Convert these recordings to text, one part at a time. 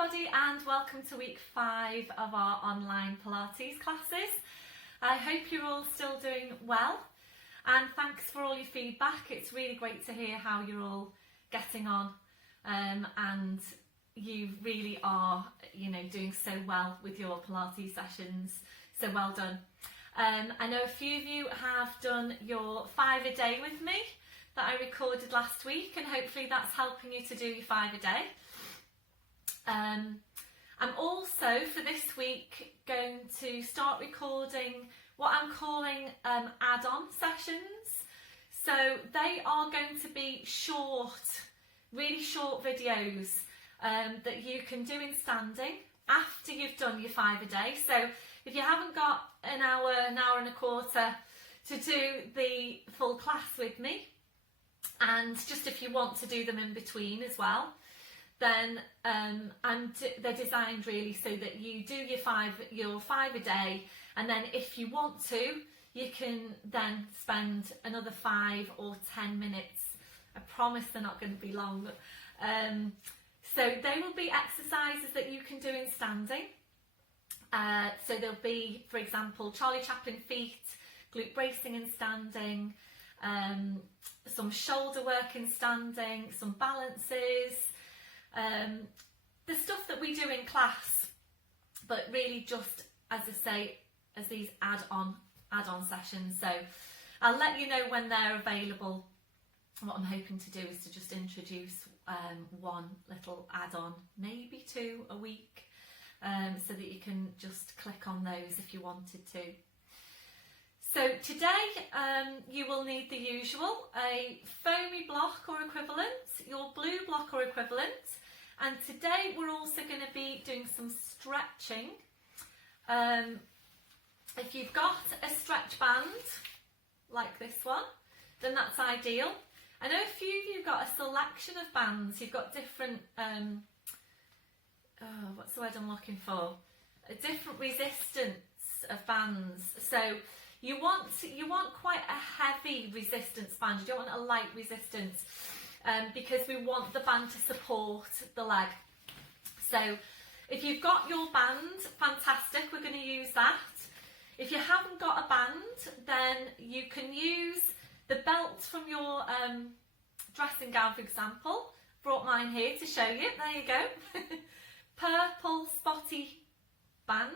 everybody and welcome to week 5 of our online Pilates classes. I hope you're all still doing well and thanks for all your feedback. It's really great to hear how you're all getting on and you really are, doing so well with your Pilates sessions, so well done. I know a few of you have done your 5 a day with me that I recorded last week, and hopefully that's helping you to do your 5 a day. I'm also for this week going to start recording what I'm calling add-on sessions. So they are going to be really short videos that you can do in standing after you've done your 5 a day. So if you haven't got an hour and a quarter to do the full class with me, and just if you want to do them in between as well, then they're designed really so that you do your 5 a day, and then if you want to, you can then spend another 5 or 10 minutes. I promise they're not going to be long. So they will be exercises that you can do in standing. So there'll be, for example, Charlie Chaplin feet, glute bracing in standing, some shoulder work in standing, some balances, the stuff that we do in class, but really just, as I say, as these add-on sessions. So I'll let you know when they're available. What I'm hoping to do is to just introduce one little add-on, maybe 2 a week, so that you can just click on those if you wanted to. So today you will need the usual, a foamy block or equivalent, your blue block or equivalent, and today we're also going to be doing some stretching. If you've got a stretch band like this one, then that's ideal. I know a few of you have got a selection of bands. You've got different, what's the word I'm looking for? A different resistance of bands. So you want quite a heavy resistance band. You don't want a light resistance because we want the band to support the leg. So if you've got your band, fantastic, we're going to use that. If you haven't got a band, then you can use the belt from your dressing gown, for example. Brought mine here to show you. There you go. Purple spotty band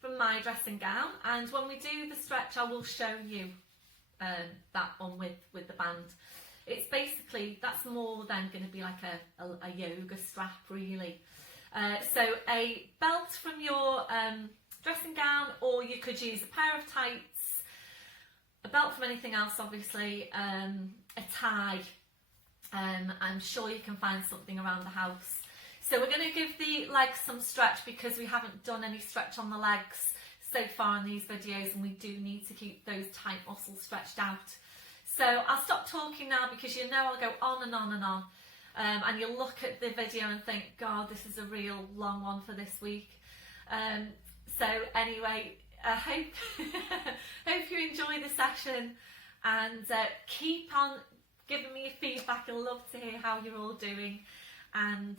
from my dressing gown, and when we do the stretch I will show you that one with the band. It's basically, that's more than going to be like a yoga strap really. So a belt from your dressing gown, or you could use a pair of tights, a belt from anything else obviously, a tie. I'm sure you can find something around the house. So we're going to give the legs some stretch because we haven't done any stretch on the legs so far in these videos, and we do need to keep those tight muscles stretched out. So I'll stop talking now because I'll go on and on and on, and you'll look at the video and think, God, this is a real long one for this week. So anyway, I hope you enjoy the session, and keep on giving me your feedback. I'd love to hear how you're all doing, and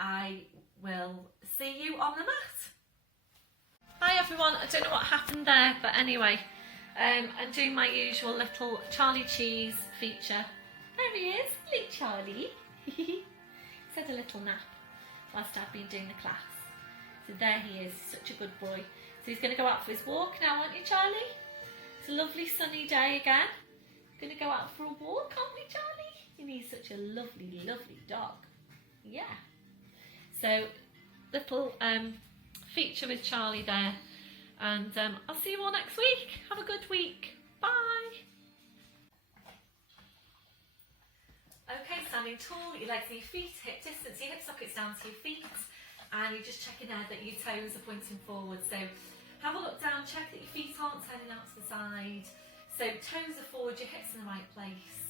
I will see you on the mat. Hi everyone, I don't know what happened there, but anyway, I'm doing my usual little Charlie Cheese feature. There he is, little Charlie. He's had a little nap whilst I've been doing the class. So there he is, such a good boy. So he's going to go out for his walk now, aren't you, Charlie? It's a lovely sunny day again. Going to go out for a walk, aren't we, Charlie? And he's such a lovely, lovely dog. Yeah. So little feature with Charlie there, and I'll see you all next week. Have a good week. Bye. Okay, standing tall, your legs and your feet, hip distance, your hip sockets down to your feet, and you're just checking out that your toes are pointing forward. So have a look down, check that your feet aren't turning out to the side. So toes are forward, your hips in the right place,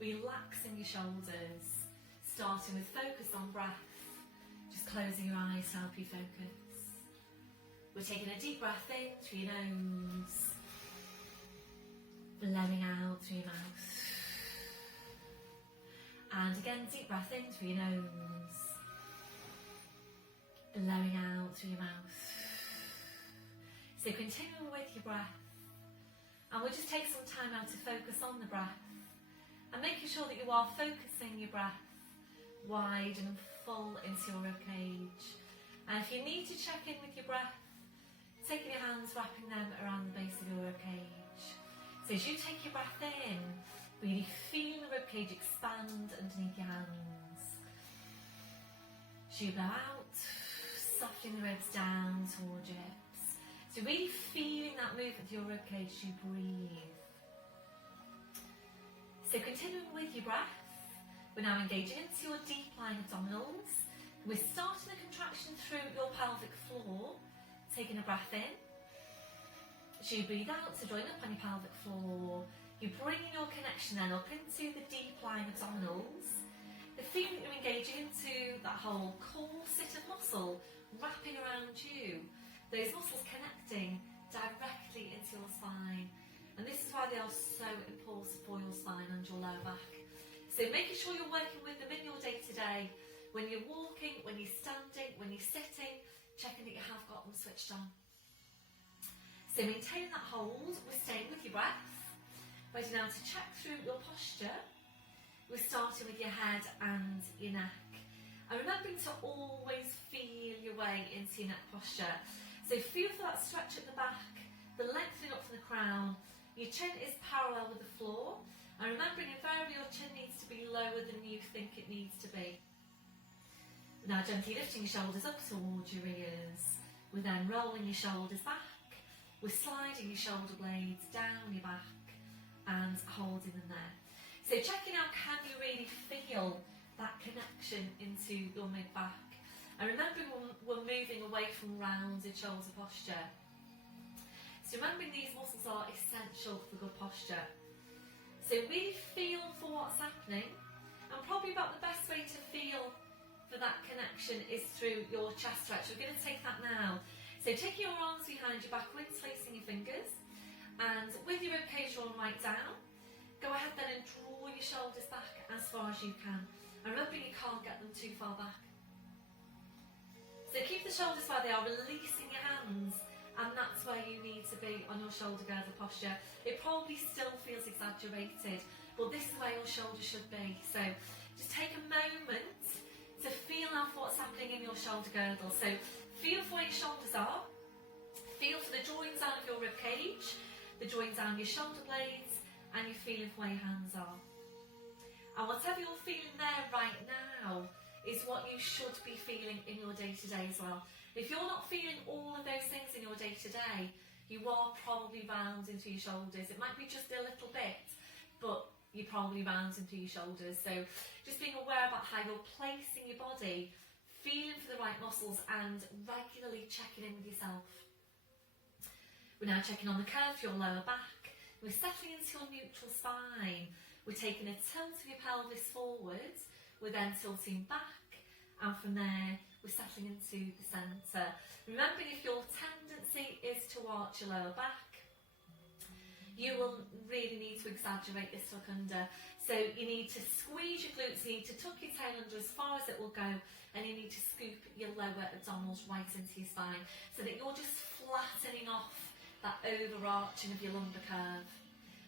relaxing your shoulders, starting with focus on breath, just closing your eyes to help you focus. We're taking a deep breath in through your nose, blowing out through your mouth. And again, deep breath in through your nose, blowing out through your mouth. So continuing with your breath, and we'll just take some time now to focus on the breath and making sure that you are focusing your breath wide and full into your ribcage. And if you need to check in with your breath, taking your hands, wrapping them around the base of your ribcage. So as you take your breath in, really feel the ribcage expand underneath your hands. As you blow out, softening the ribs down towards your hips. So really feeling that movement of your ribcage as you breathe. So continuing with your breath, we're now engaging into your deep lying abdominals. We're starting the contraction through your pelvic floor, taking a breath in. As you breathe out, so join up on your pelvic floor. You're bringing your connection then up into the deep lying abdominals. The feeling that you're engaging into that whole corset of muscle wrapping around you. Those muscles connecting directly into your spine. And this is why they are so important for your spine and your lower back. So making sure you're working with them in your day-to-day, when you're walking, when you're standing, when you're sitting, checking that you have got them switched on. So maintain that hold, we're staying with your breath. Ready now to check through your posture. We're starting with your head and your neck. And remembering to always feel your way into your neck posture. So feel for that stretch at the back, the lengthening up from the crown. Your chin is parallel with the floor. And remembering invariably your chin needs to be lower than you think it needs to be. Now gently lifting your shoulders up towards your ears. We're then rolling your shoulders back. We're sliding your shoulder blades down your back and holding them there. So checking out, can you really feel that connection into your mid-back? And remembering we're moving away from rounded shoulder posture. So remembering these muscles are essential for good posture. So really feel for what's happening, and probably about the best way to feel for that connection is through your chest stretch. We're going to take that now. So taking your arms behind your back, interlacing your fingers, and with your ribcage drawn right down, go ahead then and draw your shoulders back as far as you can. And remembering you can't get them too far back. So keep the shoulders where they are, releasing your hands, and that's where you need to be on your shoulder girdle posture. It probably still feels exaggerated, but this is where your shoulders should be. So just take a moment to feel out what's happening in your shoulder girdle. So feel for where your shoulders are, feel for the drawing down of your rib cage, the drawing down your shoulder blades, and you're feeling for where your hands are. And whatever you're feeling there right now is what you should be feeling in your day-to-day as well. If you're not feeling all of those things in your day-to-day, you are probably rounding through your shoulders. It might be just a little bit, but you're probably rounding through your shoulders. So just being aware about how you're placing your body, feeling for the right muscles, and regularly checking in with yourself. We're now checking on the curve of your lower back. We're settling into your neutral spine. We're taking a tilt of your pelvis forwards. We're then tilting back, and from there we're settling into the centre. Remembering if your tendency is to arch your lower back, you will really need to exaggerate this tuck under. So you need to squeeze your glutes, you need to tuck your tail under as far as it will go, and you need to scoop your lower abdominals right into your spine so that you're just flattening off that overarching of your lumbar curve.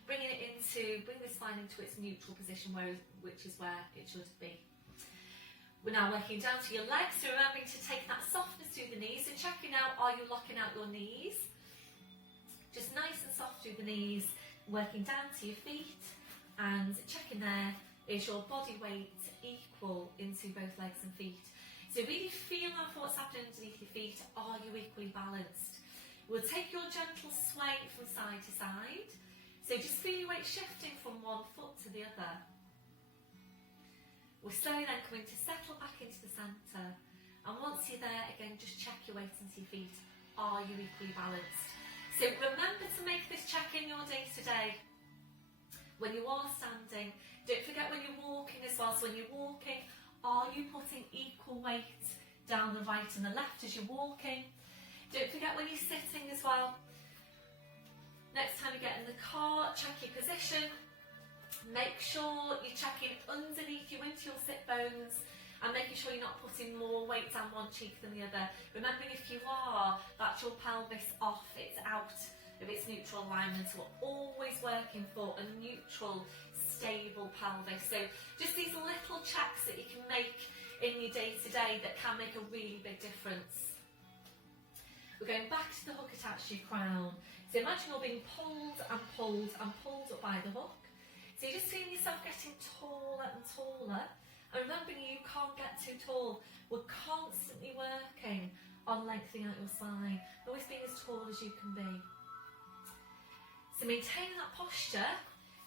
Bring the spine into its neutral position, which is where it should be. We're now working down to your legs, so remembering to take that softness through the knees. So checking out, are you locking out your knees? Just nice and soft through the knees, working down to your feet, and checking there, is your body weight equal into both legs and feet? So really feel out what's happening underneath your feet. Are you equally balanced? We'll take your gentle sway from side to side. So just feel your weight shifting from one foot to the other. We're slowly then coming to settle back into the centre. And once you're there, again, just check your weight into your feet. Are you equally balanced? So remember to make this check in your day-to-day. When you are standing, don't forget when you're walking as well. So when you're walking, are you putting equal weight down the right and the left as you're walking? Don't forget when you're sitting as well. Next time you get in the car, check your position. Make sure you're checking underneath you into your sit bones, and making sure you're not putting more weight down one cheek than the other. Remembering if you are, that's your pelvis off, it's out of its neutral alignment. So we're always working for a neutral, stable pelvis. So just these little checks that you can make in your day-to-day that can make a really big difference. We're going back to the hook attached to your crown. So imagine you're being pulled and pulled and pulled up by the hook. So you're just feeling yourself getting taller and taller. And remembering you can't get too tall. We're constantly working on lengthening out your spine, always being as tall as you can be. So maintaining that posture,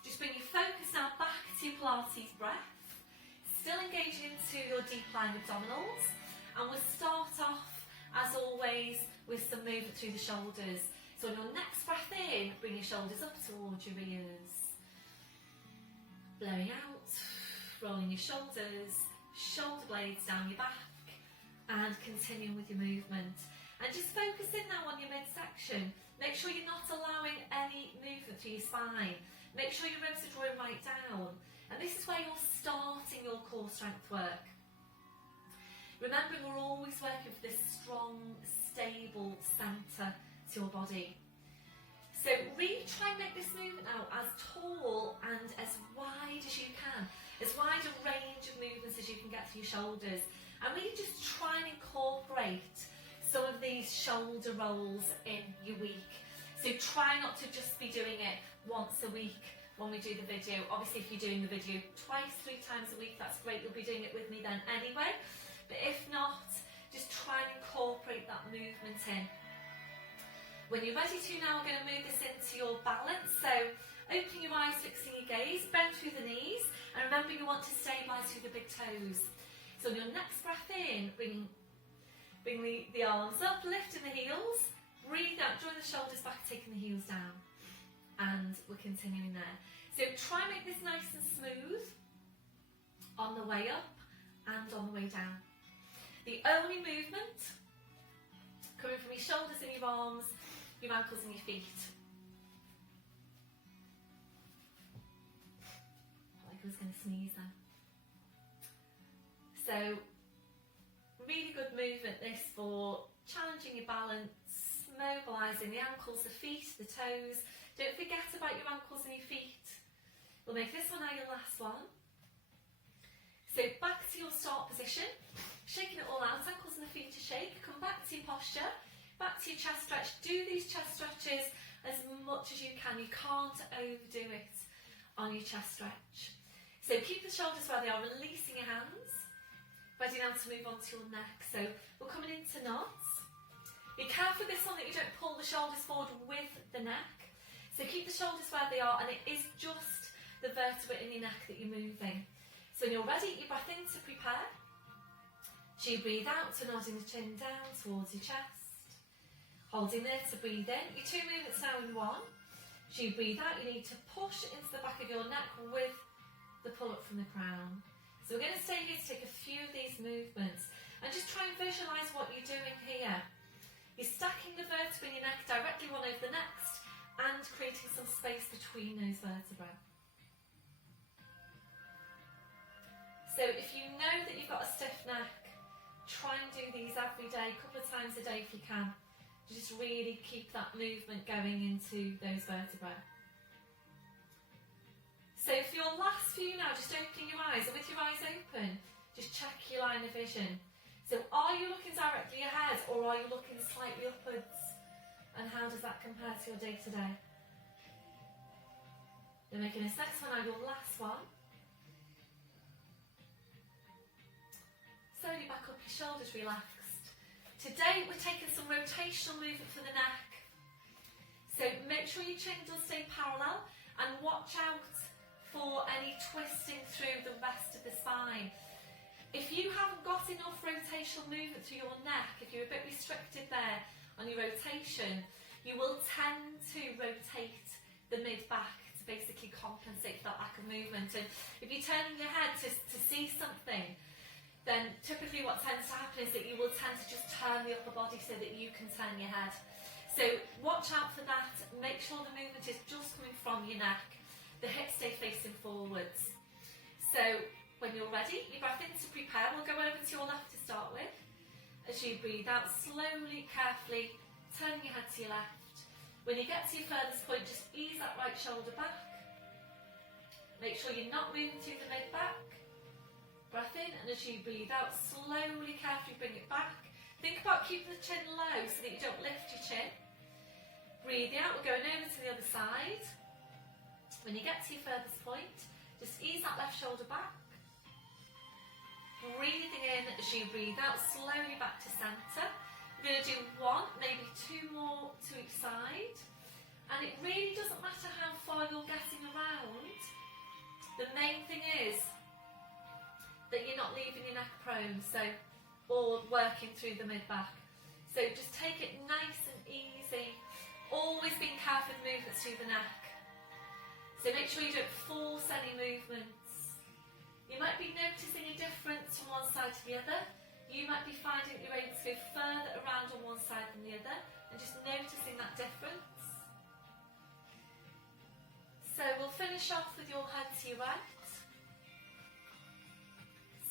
just bring your focus now back to Pilates breath, still engaging into your deep lying abdominals, and we'll start off, as always, with some movement through the shoulders. So on your next breath in, bring your shoulders up towards your ears. Blowing out, rolling your shoulders, shoulder blades down your back, and continuing with your movement. And just focusing now on your midsection. Make sure you're not allowing any movement through your spine. Make sure your ribs are drawing right down. And this is where you're starting your core strength work. Remembering we're always working for this strong, stable centre to your body. So really try and make this movement now as tall and as wide as you can. As wide a range of movements as you can get for your shoulders. And really just try and incorporate some of these shoulder rolls in your week. So try not to just be doing it once a week when we do the video. Obviously if you're doing the video twice, 3 times a week, that's great, you'll be doing it with me then anyway. But if not, just try and incorporate that movement in. When you're ready to now, we're going to move this into your balance. So open your eyes, fixing your gaze, bend through the knees, and remember you want to stabilise through the big toes. So on your next breath in, bring the arms up, lifting the heels, breathe out, drawing the shoulders back, taking the heels down. And we're continuing there. So try and make this nice and smooth on the way up and on the way down. The only movement coming from your shoulders and your arms, your ankles and your feet. Like I was going to sneeze then. So, really good movement this for challenging your balance, mobilising the ankles, the feet, the toes. Don't forget about your ankles and your feet. We'll make this one now your last one. So back to your start position, shaking it all out, ankles and the feet to shake, come back to your posture, back to your chest stretch. Do these chest stretches as much as you can. You can't overdo it on your chest stretch. So keep the shoulders where they are, releasing your hands. Ready now to move on to your neck. So we're coming into knots. Be careful with this one that you don't pull the shoulders forward with the neck. So keep the shoulders where they are, and it is just the vertebrae in your neck that you're moving. So when you're ready, you breath in to prepare. So you breathe out to nodding the chin down towards your chest. Holding there to breathe in. Your 2 movements now in one. So you breathe out, you need to push into the back of your neck with the pull up from the crown. So we're going to stay here to take a few of these movements and just try and visualise what you're doing here. You're stacking the vertebrae in your neck directly one over the next and creating some space between those vertebrae. So if you know that you've got a stiff neck, try and do these every day, a couple of times a day if you can. Just really keep that movement going into those vertebrae. So for your last few now, just opening your eyes, and with your eyes open, just check your line of vision. So are you looking directly ahead, or are you looking slightly upwards? And how does that compare to your day-to-day? You're making this next one now your last one. Slowly back up, your shoulders relaxed. Today we're taking some rotational movement for the neck. So make sure your chin does stay parallel, and watch out for any twisting through the rest of the spine. If you haven't got enough rotational movement through your neck, if you're a bit restricted there on your rotation, you will tend to rotate the mid-back to basically compensate for that lack of movement. And if you're turning your head to see something, then typically what tends to happen is that you will tend to just turn the upper body so that you can turn your head. So watch out for that. Make sure the movement is just coming from your neck. The hips stay facing forwards. So When you're ready, you breath in to prepare. We'll go over to your left to start with. As you breathe out, slowly, carefully, turning your head to your left. When you get to your furthest point, just ease that right shoulder back. Make sure you're not moving through the mid-back. Breath in, and as you breathe out, slowly, carefully bring it back. Think about keeping the chin low so that you don't lift your chin. Breathing out, we're going over to the other side. When you get to your furthest point, just ease that left shoulder back. Breathing in as you breathe out, slowly back to centre. We're going to do one, maybe two more to each side. And it really doesn't matter how far you're getting around. The main thing is that you're not leaving your neck prone, or working through the mid-back. So just take it nice and easy. Always being careful with movements through the neck. So make sure you don't force any movements. You might be noticing a difference from one side to the other. You might be finding that you're able to go further around on one side than the other, and just noticing that difference. So we'll finish off with your head to your right.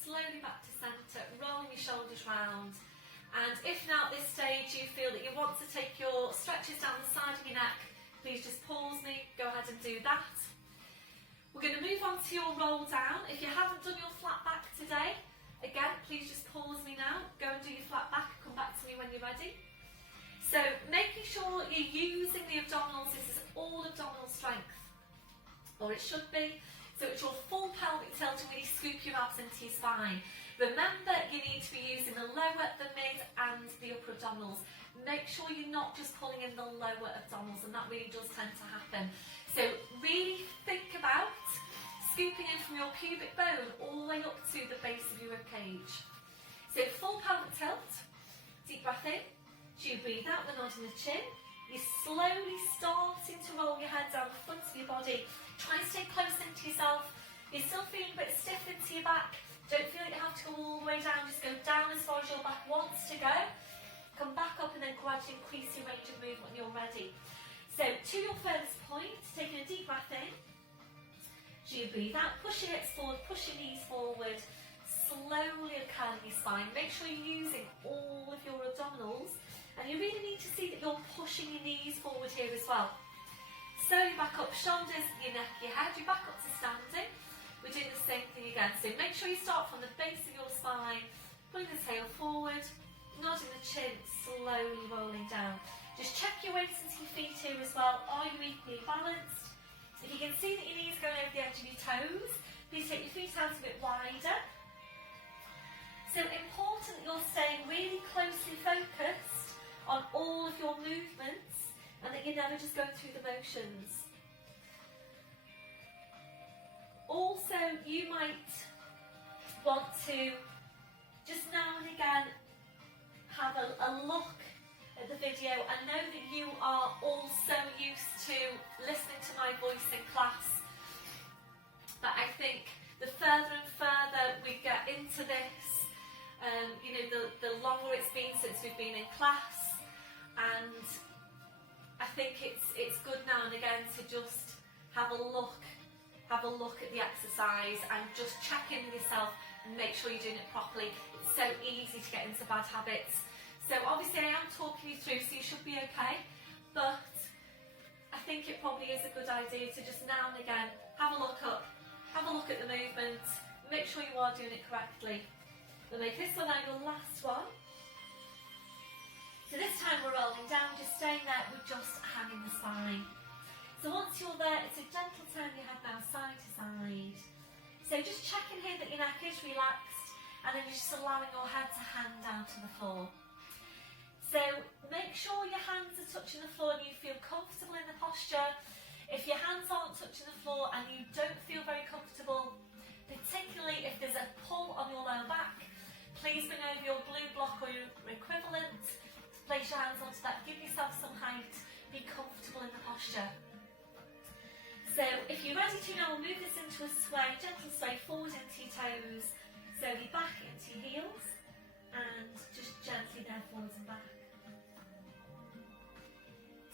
Slowly back to centre, rolling your shoulders round. And if now at this stage you feel that you want to take your stretches down the side of your neck, please just pause me, go ahead and do that. We're going to move on to your roll down. If you haven't done your flat back today, again, please just pause me now, go and do your flat back, come back to me when you're ready. So making sure you're using the abdominals, this is all abdominal strength, or it should be. So it's your full pelvic tilt to really scoop your abs into your spine. Remember, you need to be using the lower, the mid and the upper abdominals. Make sure you're not just pulling in the lower abdominals, and that really does tend to happen. So really think about scooping in from your pubic bone all the way up to the base of your ribcage. So full pelvic tilt, deep breath in, as you breathe out, the nod in the chin. You're slowly starting to roll your head down the front of your body. Try and stay close into yourself. You're still feeling a bit stiff into your back. Don't feel like you have to go all the way down, just go down as far as your back wants to go. Come back up and then gradually increase your range of movement when you're ready. So to your furthest point, taking a deep breath in. As you breathe out, push your hips forward, push your knees forward. Slowly curling your spine. Make sure you're using all of your abdominals. And you really need to see that you're pushing your knees forward here as well. Slowly back up, shoulders, your neck, your head. You're back up to standing. We're doing the same thing again. So make sure you start from the base of your spine, pulling the tail forward, nodding the chin, slowly rolling down. Just check your weight into your feet here as well. Are you equally balanced? If you can see that your knees are going over the edge of your toes, please take your feet out a bit wider. So important that you're staying really closely focused on all of your movements and that you're never just going through the motions. Also, you might want to just now and again have a look at the video. I know that you are all so used to listening to my voice in class, but I think the further and further we get into this, you know, the longer it's been since we've been in class, and I think it's good now and again to just have a look at the exercise and just check in with yourself and make sure you're doing it properly. It's so easy to get into bad habits. So obviously I am talking you through, so you should be okay, but I think it probably is a good idea to just now and again have a look up, have a look at the movement, make sure you are doing it correctly. We'll make this one now your last one. So this time we're rolling down, just staying there with just hanging the spine. So once you're there, it's a gentle turn your head now side to side. So just checking here that your neck is relaxed, and then you're just allowing your head to hang down to the floor. So make sure your hands are touching the floor and you feel comfortable in the posture. If your hands aren't touching the floor and you don't feel very comfortable, particularly if there's a pull on your lower back, please bring over your blue block or your equivalent. Place your hands onto that, give yourself some height, be comfortable in the posture. So if you're ready to now, we'll move this into a sway, gentle sway forward into your toes, so you're back into your heels, and just gently there forwards and back.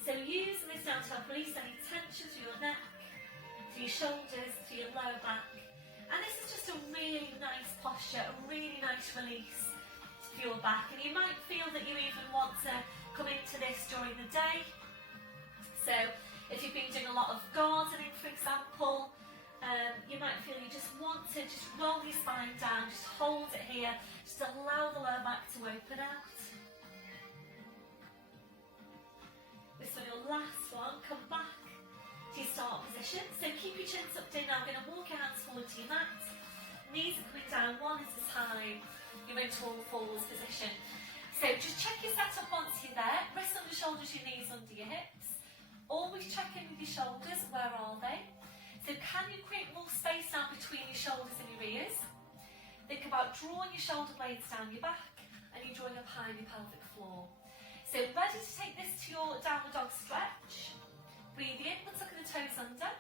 So using this now to help release any tension through your neck, through your shoulders, through your lower back. And this is just a really really nice posture, a really nice release for your back. And you might feel that you even want to come into this during the day. So if you've been doing a lot of gardening, for example, you might feel you just want to just roll your spine down, just hold it here, just allow the lower back to open out. This one, your last one, come back to your start position. So keep your chin tucked in. Now I'm going to walk your hands forward to your mat. Knees are coming down one at a time. You're into all fours position. So just check your setup once you're there. Wrists under shoulders, your knees under your hips. Always check in with your shoulders. Where are they? So can you create more space now between your shoulders and your ears? Think about drawing your shoulder blades down your back and you're drawing up high in your pelvic floor. So ready to take this to your downward dog stretch. Breathe in, we're tucking the toes under.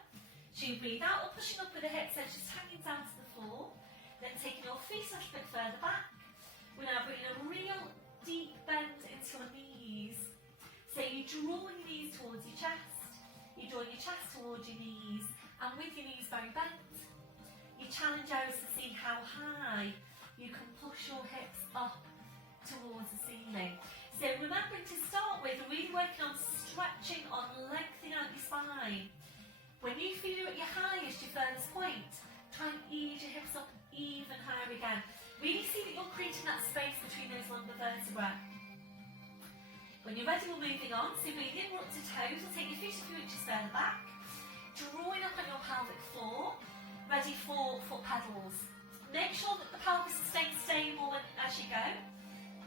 So you breathe out, we're pushing up with the hips, so just hanging down to the floor. Then taking your feet a little bit further back. We're now bringing a real deep bend into your knees. So you're drawing your knees towards your chest. You're drawing your chest towards your knees. And with your knees very bent, you challenge us to see how high you can push your hips up towards the ceiling. So remembering to start with, really working on stretching, on lengthening out your spine. When you feel you're at your highest, your furthest point, try and ease your hips up even higher again. Really see that you're creating that space between those lumbar vertebrae. When you're ready, we're moving on. So breathe in, we're up to toes. We'll take your feet a few inches further back. Drawing up on your pelvic floor, ready for foot pedals. Make sure that the pelvis is staying stable as you go.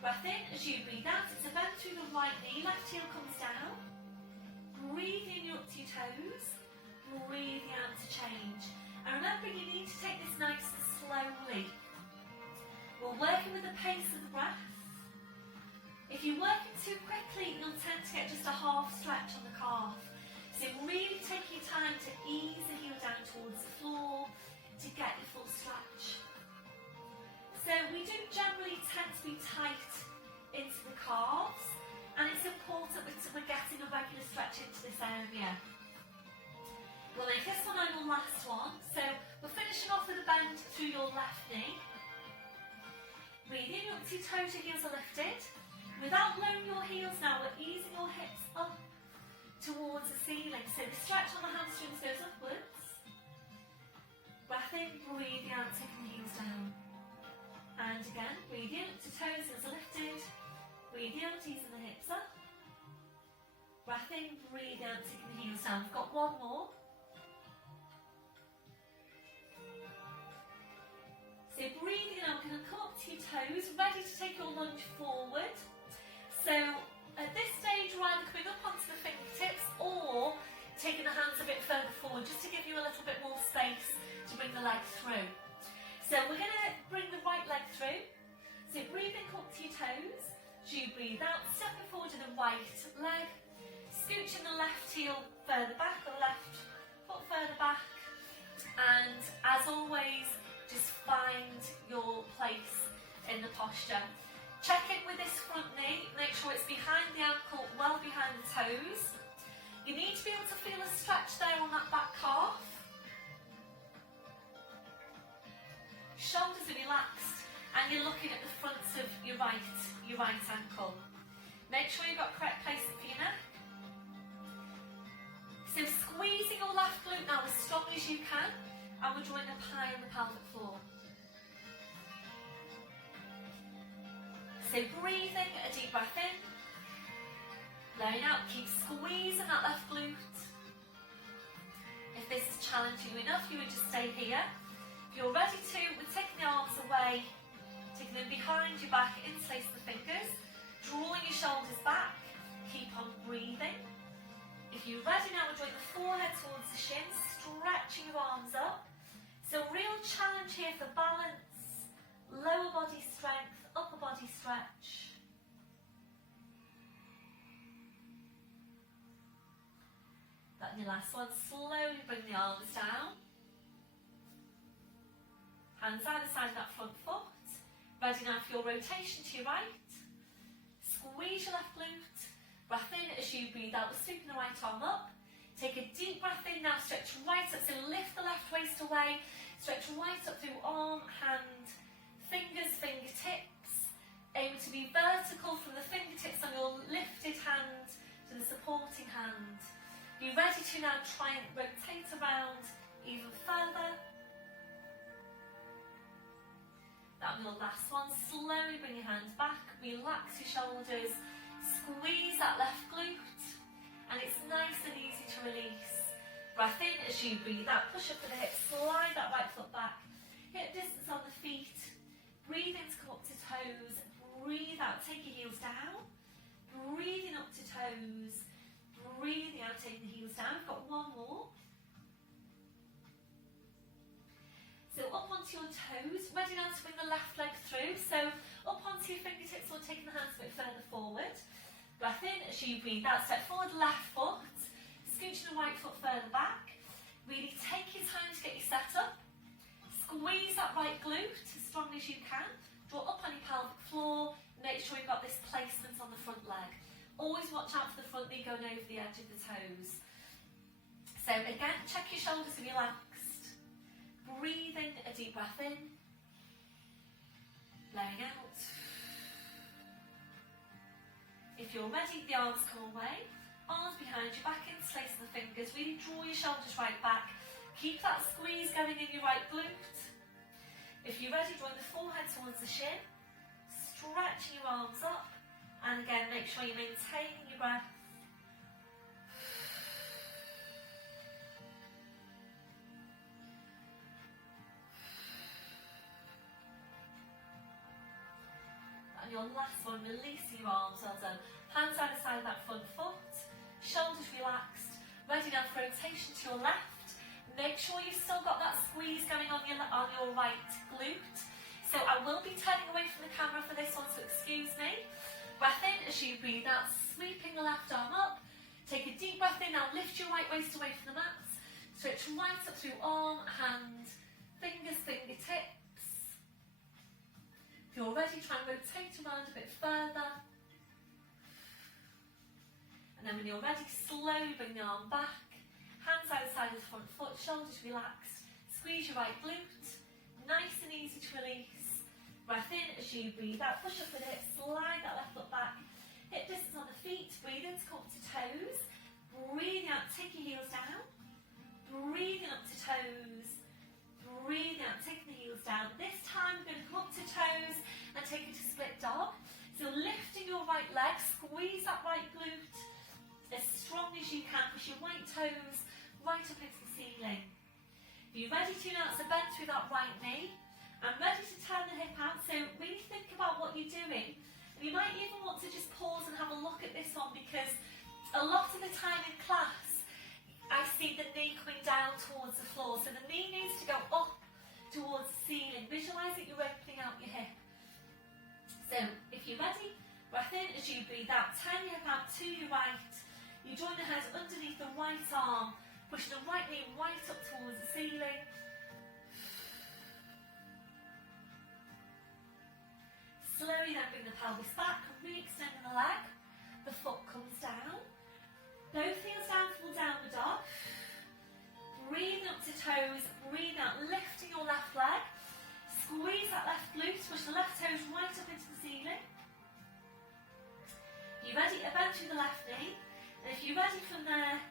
Breath in as you breathe out. It's a bend through the right knee, left heel comes down. Breathe in, you're up to your toes. Breathing out to change. And remember, you need to take this nice and slowly. We're working with the pace of the breath. If you're working too quickly, you'll tend to get just a half stretch on the calf. So really take your time to ease the heel down towards the floor to get your full stretch. So we do generally tend to be tight into the calves, and it's important that we're getting a regular stretch into this area. We'll make this one our last one. So we're finishing off with a bend through your left knee. Breathe in, up to your toes, your heels are lifted. Without lowering your heels now, we're easing your hips up towards the ceiling. So the stretch on the hamstrings goes upwards. Breath in, breathe out, taking the heels down. And again, breathe in, up to toes, heels are lifted. Breathe out, easing the hips up. Breath in, breathe out, taking the heels down. We've got one more. So breathing in, I'm going to come up to your toes, ready to take your lunge forward. So at this stage, we're either coming up onto the fingertips or taking the hands a bit further forward, just to give you a little bit more space to bring the leg through. So we're going to bring the right leg through. So breathe in, come up to your toes. As you breathe out, stepping forward to the right leg, scooching the left heel further back, or left foot further back. And as always, just find your place in the posture. Check in with this front knee, make sure it's behind the ankle, well behind the toes. You need to be able to feel a stretch there on that back calf. Shoulders are relaxed and you're looking at the front of your right ankle. Make sure you've got correct placement for your neck. So squeezing your left glute now as strong as you can, and we're drawing up high on the pelvic floor. So breathing, a deep breath in, blowing out, keep squeezing that left glute. If this is challenging you enough, you would just stay here. If you're ready to, we're taking the arms away, taking them behind your back, interlace the fingers, drawing your shoulders back, keep on breathing. If you're ready now, we're drawing the forehead towards the shins, stretching your arms up. So real challenge here for balance, lower body strength, upper body stretch. That your last one. Slowly bring the arms down. Hands either side of that front foot. Ready now for your rotation to your right. Squeeze your left glute. Breath in as you breathe out, sweeping the right arm up. Take a deep breath in now, stretch right up, so lift the left waist away. Stretch right up through arm, hand, fingers, fingertips. Aim to be vertical from the fingertips on your lifted hand to the supporting hand. Be ready to now try and rotate around even further. That'll be your last one. Slowly bring your hands back, relax your shoulders, squeeze that left glute, and it's nice and easy to release. Breath in as you breathe out, push up to the hips, slide that right foot back, hip distance on the feet, breathe in to come up to toes, breathe out, take your heels down, breathing up to toes, breathing out, taking the heels down. We've got one more. So up onto your toes, ready now to bring the left leg through. So up onto your fingertips or taking the hands a bit further forward. Breath in as you breathe out, step forward, left foot, scooching the right foot further back. Really take your time to get you set up. Squeeze that right glute as strong as you can. Draw up on your pelvic floor. Make sure you've got this placement on the front leg. Always watch out for the front knee going over the edge of the toes. So again, check your shoulders to be relaxed. Breathing a deep breath in. Blowing out. If you're ready, the arms come away. Arms behind you, back interlacing the fingers. Really draw your shoulders right back. Keep that squeeze going in your right glute. If you're ready, drawing the forehead towards the shin. Stretching your arms up. And again, make sure you're maintaining your breath. And your last one, releasing your arms, well done. Hands either side of that front foot. Shoulders relaxed. Ready now for rotation to your left. Make sure you've still got that squeeze going on your right glute. So I will be turning away from the camera for this one, so excuse me. Breath in as you breathe out, sweeping the left arm up. Take a deep breath in, now lift your right waist away from the mat. Stretch right up through arm, hand, fingers, fingertips. If you're ready, try and rotate around a bit further. And then when you're ready, slowly bring the arm back. Hands either side of the front foot, shoulders relaxed. Squeeze your right glute. Nice and easy to release. Breath in as you breathe out. Push up the hips, slide that left foot back. Hip distance on the feet. Breathe in to come up to toes. Breathing out, take your heels down. Breathing up to toes. Breathing out, taking the heels down. This time we're going to come up to toes and take it to split dog. So lifting your right leg, squeeze that right glute as strong as you can. Push your right toes right up into the ceiling. If you're ready to now, so bend through that right knee. I'm ready to turn the hip out, so really think about what you're doing. And you might even want to just pause and have a look at this one, because a lot of the time in class, I see the knee coming down towards the floor. So the knee needs to go up towards the ceiling. Visualise that you're opening out your hip. So if you're ready, breath in as you breathe out. Turn your hip out to your right. You join the head underneath the right arm. Push the right knee right up towards the ceiling. Slowly then bring the pelvis back, re-extending the leg. The foot comes down. Both heels down, full downward dog. Breathe up to toes, breathe out, lifting your left leg. Squeeze that left glute, push the left toes right up into the ceiling. If you're ready, bend through the left knee. And if you're ready from there,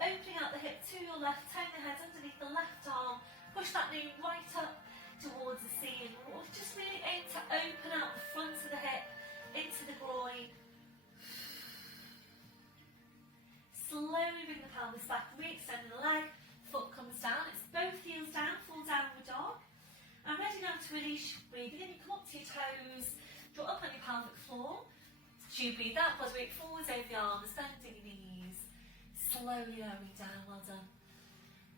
opening out the hip to your left, turn the head underneath the left arm, push that knee right up towards the ceiling. We'll just really aim to open out the front of the hip into the groin. Slowly bring the pelvis back, re-extending the leg, foot comes down, it's both heels down, full downward dog. I'm ready now to release, breathing in, you come up to your toes, draw up on your pelvic floor. As you breathe out, as we weight forwards over the arms, bending your knees, slowly lowering down, well done.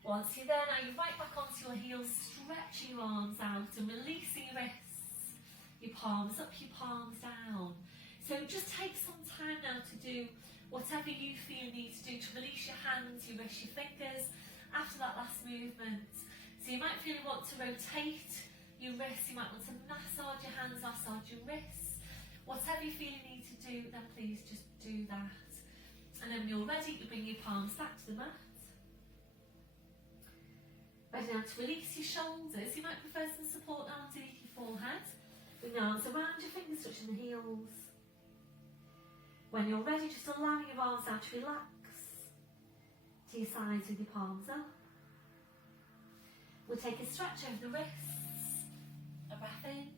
Once you're there, now you're right back onto your heels, stretching your arms out and releasing your wrists. Your palms up, your palms down. So just take some time now to do whatever you feel you need to do to release your hands, your wrists, your fingers after that last movement. So you might feel you want to rotate your wrists, you might want to massage your hands, massage your wrists. Whatever you feel you need to do, then please just do that. And then when you're ready, you bring your palms back to the mat. Ready now to release your shoulders. You might prefer some support now underneath your forehead. Bring your arms around your fingers, touching the heels. When you're ready, just allowing your arms now to relax to your sides with your palms up. We'll take a stretch over the wrists. A breath in.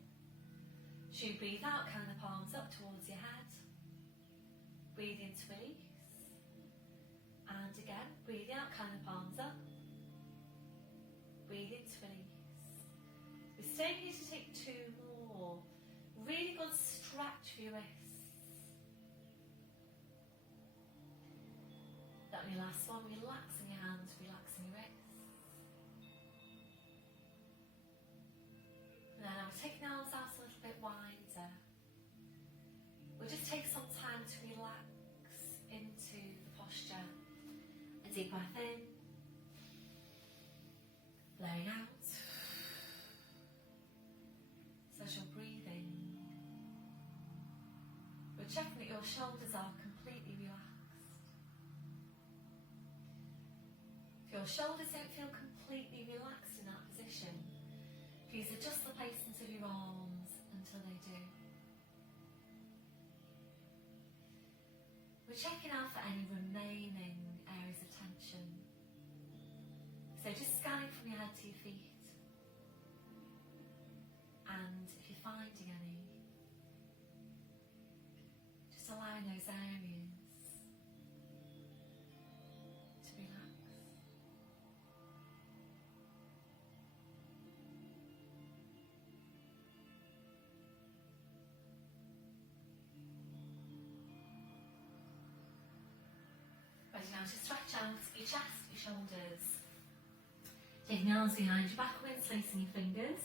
As you breathe out, kind the palms up towards your head. Breathe in to release. And again, breathe out, kind the palms up. Breathe in to release. We're staying here to take 2 more. Really good stretch for your wrists. That will be your last one. Relaxing your hands, relaxing your wrists. And then I'm taking the arms out a little bit wider. We'll just take some time to relax into the posture. A deep breath in. Blowing out. So as you're breathing, we're checking that your shoulders are completely relaxed. If your shoulders don't feel completely relaxed in that position, please adjust the placement of your arms until they do. We're checking out for any remaining areas of tension. So just scanning from your head to your feet. And if you're finding any, just allowing those areas to relax. Ready now to stretch out your chest, your shoulders. Taking your arms behind your back, interlacing your fingers.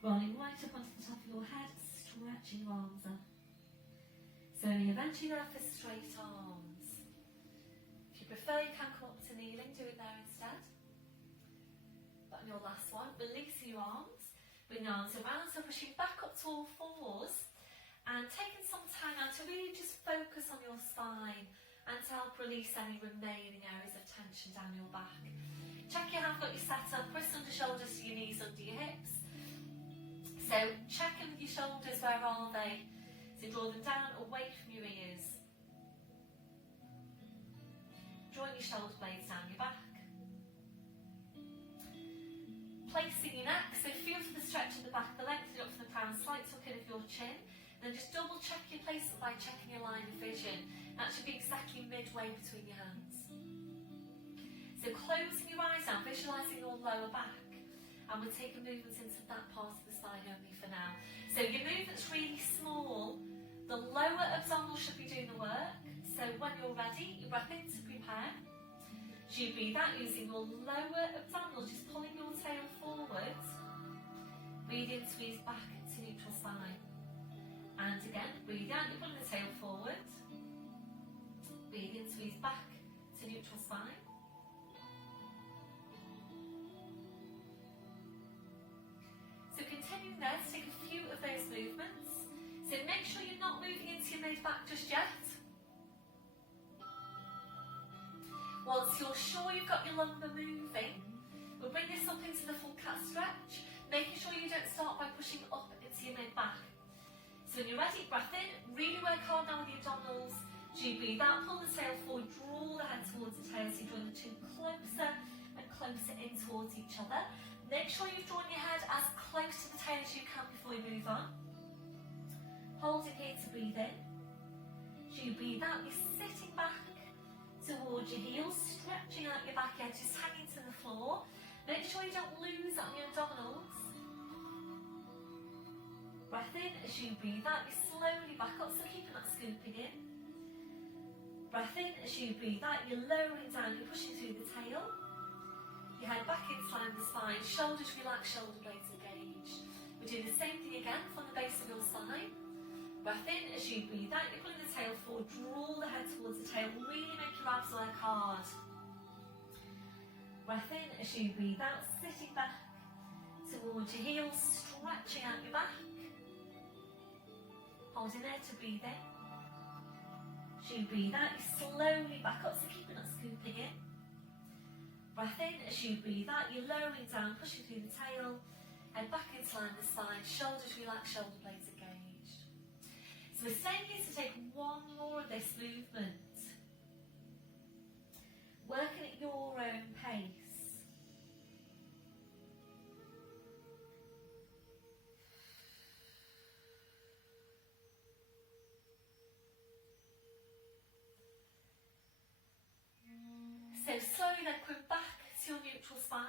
Rolling right up onto the top of your head, stretching your arms up. So eventually go for straight arms. If you prefer, you can come up to kneeling, do it there instead. But on your last one, releasing your arms. Bring your arms around, so pushing back up to all fours. And taking some time now to really just focus on your spine and to help release any remaining areas of tension down your back. Check you have got your set up, wrists under shoulders to your knees under your hips. So check in with your shoulders, where are they? So draw them down away from your ears. Drawing your shoulder blades down your back. Placing your neck, so feel for the stretch of the back, the length up from the crown, slight tuck in of your chin. Then just double check your placement by checking your line of vision. That should be exactly midway between your hands. So closing your eyes now, visualising your lower back, and we'll take a movement into that part of the spine only for now. So your movement's really small, the lower abdominal should be doing the work. So when you're ready, you breath in to prepare. As you breathe out, using your lower abdominal, just pulling your tail forward. Breathe in, squeeze back to neutral spine. And again, breathe out, you're pulling the tail forward. Breathe in, squeeze back to neutral spine. So continuing there, to take a few of those movements. So make sure you're not moving into your mid-back just yet. Once you're sure you've got your lumbar moving, we'll bring this up into the full cat stretch, making sure you don't start by pushing up into your mid-back. So when you're ready, breath in, really work hard now with the abdominals. As you breathe out, pull the tail forward, draw the head towards the tail, so you draw the two closer and closer in towards each other. Make sure you've drawn your head as close to the tail as you can before you move on. Holding here to breathe in. As you breathe out, you're sitting back towards your heels, stretching out your back edges, hanging to the floor. Make sure you don't lose on your abdominals. Breath in. As you breathe out, you slowly back up, so keeping that scooping in. Breath in. As you breathe out, you're lowering down, you're pushing through the tail. Your head back into line with the spine, shoulders relaxed, shoulder blades engaged. We're doing the same thing again from the base of your spine. Breath in, as you breathe out, you're pulling the tail forward, draw the head towards the tail, really make your abs work hard. Breath in, as you breathe out, sitting back towards your heels, stretching out your back. Holding there to breathe in. As you breathe out, you slowly back up, so keeping that scooping in. Breath in as you breathe out, you're lowering down, pushing through the tail, head back into line with the spine, shoulders relaxed, shoulder blades engaged. So we're staying here to take one more of this movement. Working at your own pace. So slowly then come back to your neutral spine.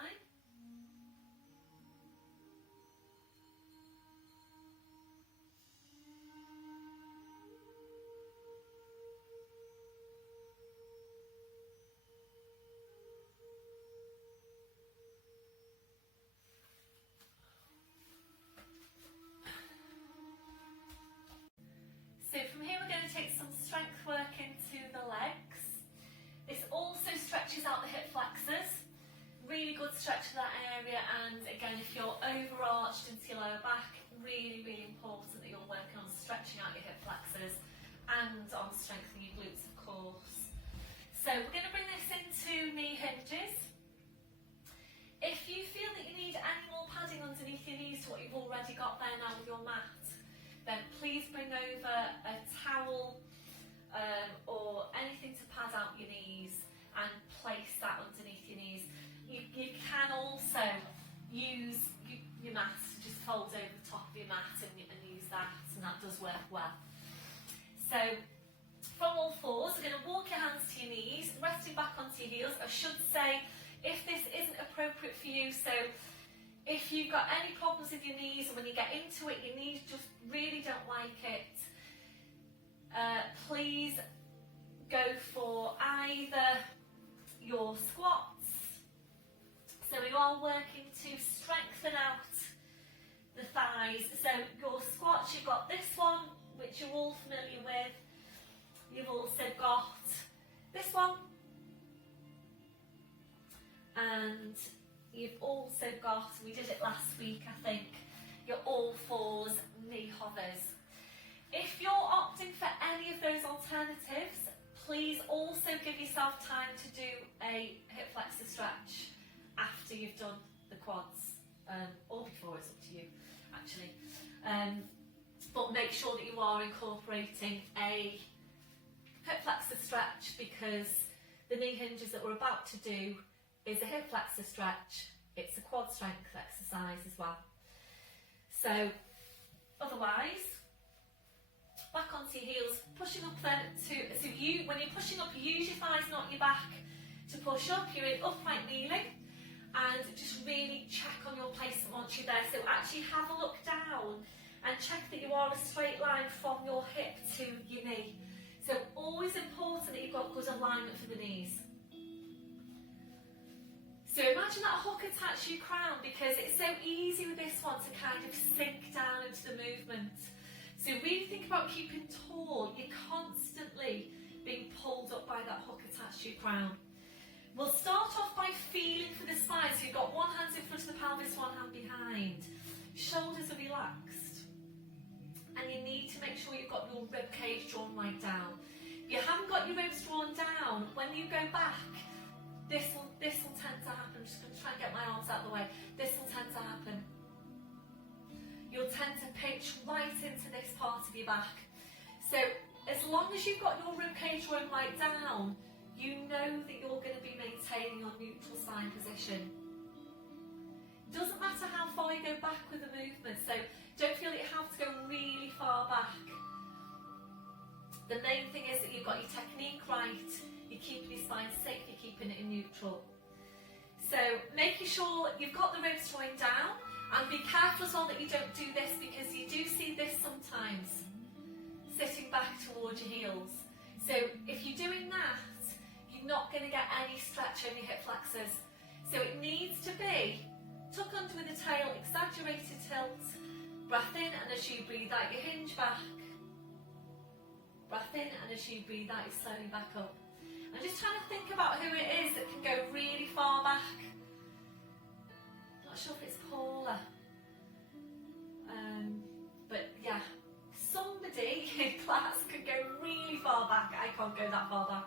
So from here we're going to take some strength work into the legs. This also stretches out the hip flexors. Really good stretch for that area, and again if you're overarched into your lower back, really, really important that you're working on stretching out your hip flexors and on strengthening your glutes of course. So we're going to bring this into knee hinges. If you feel that you need any more padding underneath your knees to what you've already got there now with your mat, then please bring over a towel or anything to pad out your knees and place that underneath your knees. You can also use your mat, just fold over the top of your mat and use that, and that does work well. So from all fours, we're going to walk your hands to your knees, resting back onto your heels. I should say, if this isn't appropriate for you, so if you've got any problems with your knees and when you get into it, your knees just really don't like it, please go for either your squats. So we are working to strengthen out the thighs. So your squats, you've got this one, which you're all familiar with. You've also got this one. And you've also got, we did it last week I think, your all fours knee hovers. If you're opting for any of those alternatives, please also give yourself time to do a hip flexor stretch after you've done the quads, or before, it's up to you actually. But make sure that you are incorporating a hip flexor stretch, because the knee hinges that we're about to do is a hip flexor stretch. It's a quad strength exercise as well. So otherwise, back onto your heels, pushing up then so you, when you're pushing up, you use your thighs, not your back, to push up. You're in upright kneeling, and just really check on your placement once you're there. So actually have a look down and check that you are a straight line from your hip to your knee. So always important that you've got good alignment for the knees. So imagine that hook attached to your crown, because it's so easy with this one to kind of sink down into the movement. So really think about keeping tall. You're constantly being pulled up by that hook attached to your crown. We'll start off by feeling for the spine. So you've got one hand in front of the pelvis, one hand behind. Shoulders are relaxed. And you need to make sure you've got your rib cage drawn right down. If you haven't got your ribs drawn down, when you go back, this will tend to happen. I'm just going to try and get my arms out of the way. This will tend to happen. You'll tend to pinch right into this part of your back. So as long as you've got your rib cage drawn right down, you know that you're going to be maintaining your neutral spine position. Doesn't matter how far you go back with the movement, so don't feel that you have to go really far back. The main thing is that you've got your technique right, you're keeping your spine safe, you're keeping it in neutral. So making sure you've got the ribs drawing down, and be careful as well that you don't do this, because you do see this sometimes, sitting back towards your heels. So if you're doing that, you're not going to get any stretch over your hip flexors. So it needs to be tuck under with the tail, exaggerated tilt, breath in, and as you breathe out you hinge back. Breath in, and as you breathe out you slowly back up. I'm just trying to think about who it is that can go really far back. Not sure if it's Paula. But yeah, somebody in class could go really far back. I can't go that far back.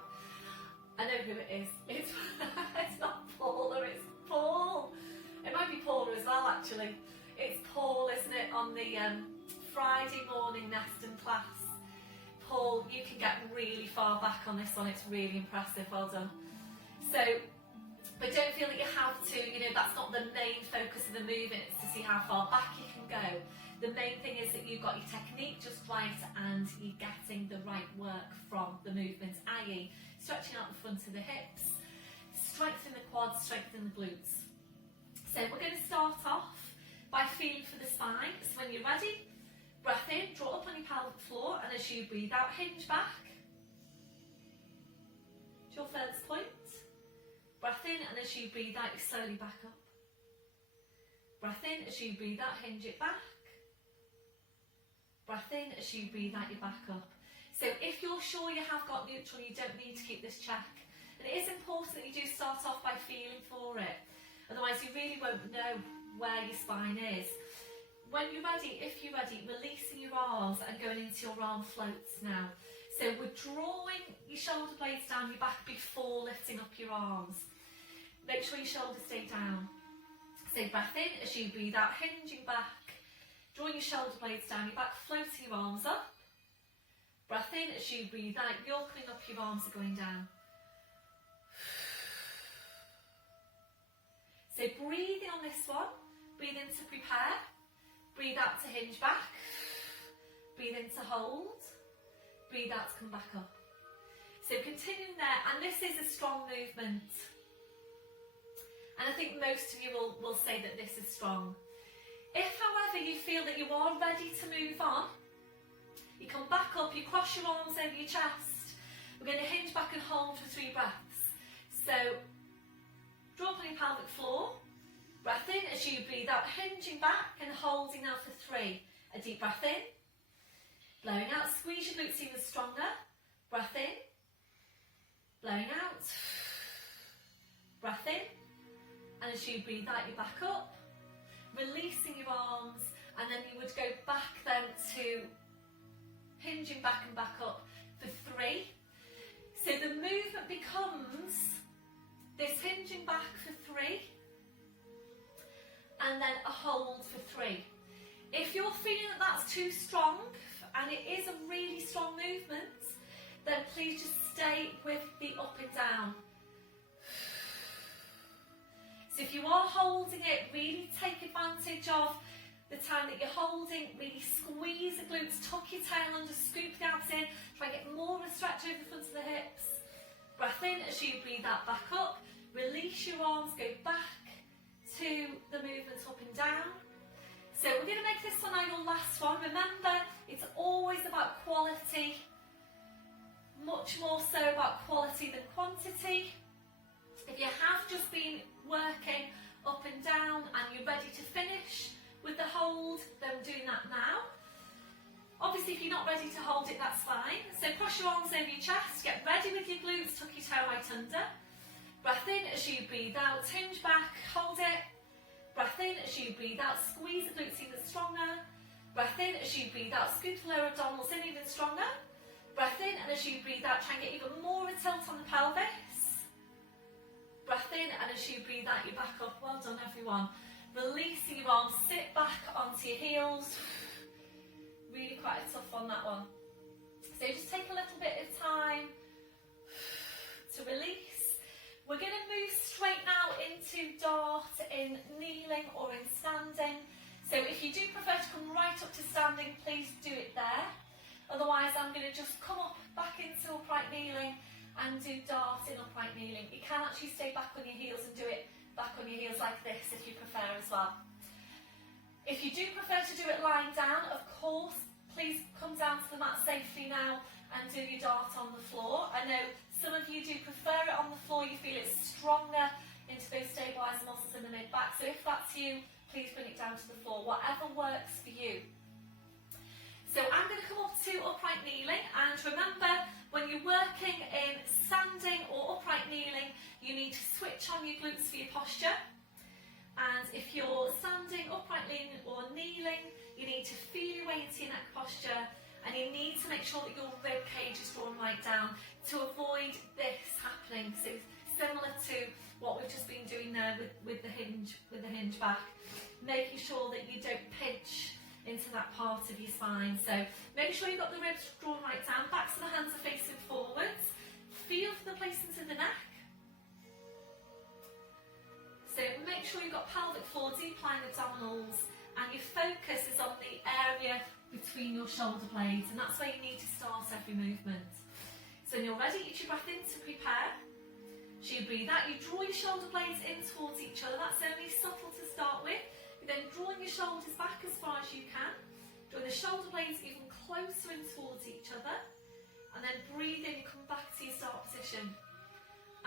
I know who it is. It's not Paula. the Friday morning nesting class. Paul, you can get really far back on this one, it's really impressive, well done. So, but don't feel that you have to, you know, that's not the main focus of the movement, it's to see how far back you can go. The main thing is that you've got your technique just right and you're getting the right work from the movement, i.e. stretching out the front of the hips, strengthening the quads, strengthening the glutes. So we're going to start off by feeling for the spine. So when you're ready, breath in, draw up on your pelvic floor, and as you breathe out, hinge back. To your furthest point. Breath in, and as you breathe out, you slowly back up. Breath in, as you breathe out, hinge it back. Breath in, as you breathe out, you back up. So if you're sure you have got neutral, you don't need to keep this check. And it is important that you do start off by feeling for it. Otherwise you really won't know where your spine is. When you're ready, if you're ready, releasing your arms and going into your arm floats now. So we're drawing your shoulder blades down your back before lifting up your arms. Make sure your shoulders stay down. So breath in, as you breathe out, hinging back. Drawing your shoulder blades down your back, floating your arms up. Breath in, as you breathe out, you're coming up, your arms are going down. So breathing on this one, breathe in to prepare, breathe out to hinge back, breathe in to hold, breathe out to come back up. So continuing there, and this is a strong movement. And I think most of you will say that this is strong. If, however, you feel that you are ready to move on, you come back up, you cross your arms over your chest. We're going to hinge back and hold for 3 breaths. So, draw up on your pelvic floor. Breath in as you breathe out, hinging back and holding now for 3. A deep breath in. Blowing out, squeeze your glutes even stronger. Breath in. Blowing out. Breath in. And as you breathe out, you back up. Releasing your arms, and then you would go back then to hinging back and back up for 3. So the movement becomes this hinging back for 3 and then a hold for 3. If you're feeling that that's too strong, and it is a really strong movement, then please just stay with the up and down. So if you are holding it, really take advantage of the time that you're holding, really squeeze the glutes, tuck your tail under, scoop the abs in, try and get more of a stretch over the front of the hips. Breath in as you breathe out, back up, release your arms, go back to the movement up and down. So we're going to make this one our last one. Remember, it's always about quality, much more so about quality than quantity. If you have just been working up and down and you're ready to finish with the hold, then doing that now. Obviously if you're not ready to hold it, that's fine. So cross your arms over your chest, get ready with your glutes, tuck your toe right under. Breath in as you breathe out, hinge back, hold it. Breath in as you breathe out, squeeze the glutes even stronger. Breath in as you breathe out, scoop the lower abdominals in even stronger. Breath in, and as you breathe out, try and get even more of a tilt on the pelvis. Breath in, and as you breathe out, you back up. Well done, everyone. Releasing your arms, sit back onto your heels. Really quite a tough on that one. So just take a little bit of time to release. We're going to move straight now into dart in kneeling or in standing. So if you do prefer to come right up to standing, please do it there. Otherwise, I'm going to just come up back into upright kneeling and do dart in upright kneeling. You can actually stay back on your heels and do it back on your heels like this if you prefer as well. If you do prefer to do it lying down, of course, please come down to the mat safely now and do your dart on the floor. I know some of you do prefer it on the floor, you feel it's stronger into those stabiliser muscles in the mid-back. So if that's you, please bring it down to the floor, whatever works for you. So I'm going to come up to upright kneeling, and remember, when you're working in standing or upright kneeling, you need to switch on your glutes for your posture. And if you're standing, upright kneeling or kneeling, you need to feel your way into your neck posture, and you need to make sure that your rib cage is drawn right down to avoid this happening. So similar to what we've just been doing there with the hinge back, making sure that you don't pinch into that part of your spine. So make sure you've got the ribs drawn right down, backs of the hands are facing forwards. Feel for the placement of the neck. So make sure you've got pelvic floor, deep lying abdominals, and your focus is on the area between your shoulder blades, and that's where you need to start every movement. So when you're ready, each your breath in to prepare. So you breathe out, you draw your shoulder blades in towards each other. That's only subtle to start with. You're then drawing your shoulders back as far as you can. Drawing the shoulder blades even closer in towards each other. And then breathe in, come back to your start position.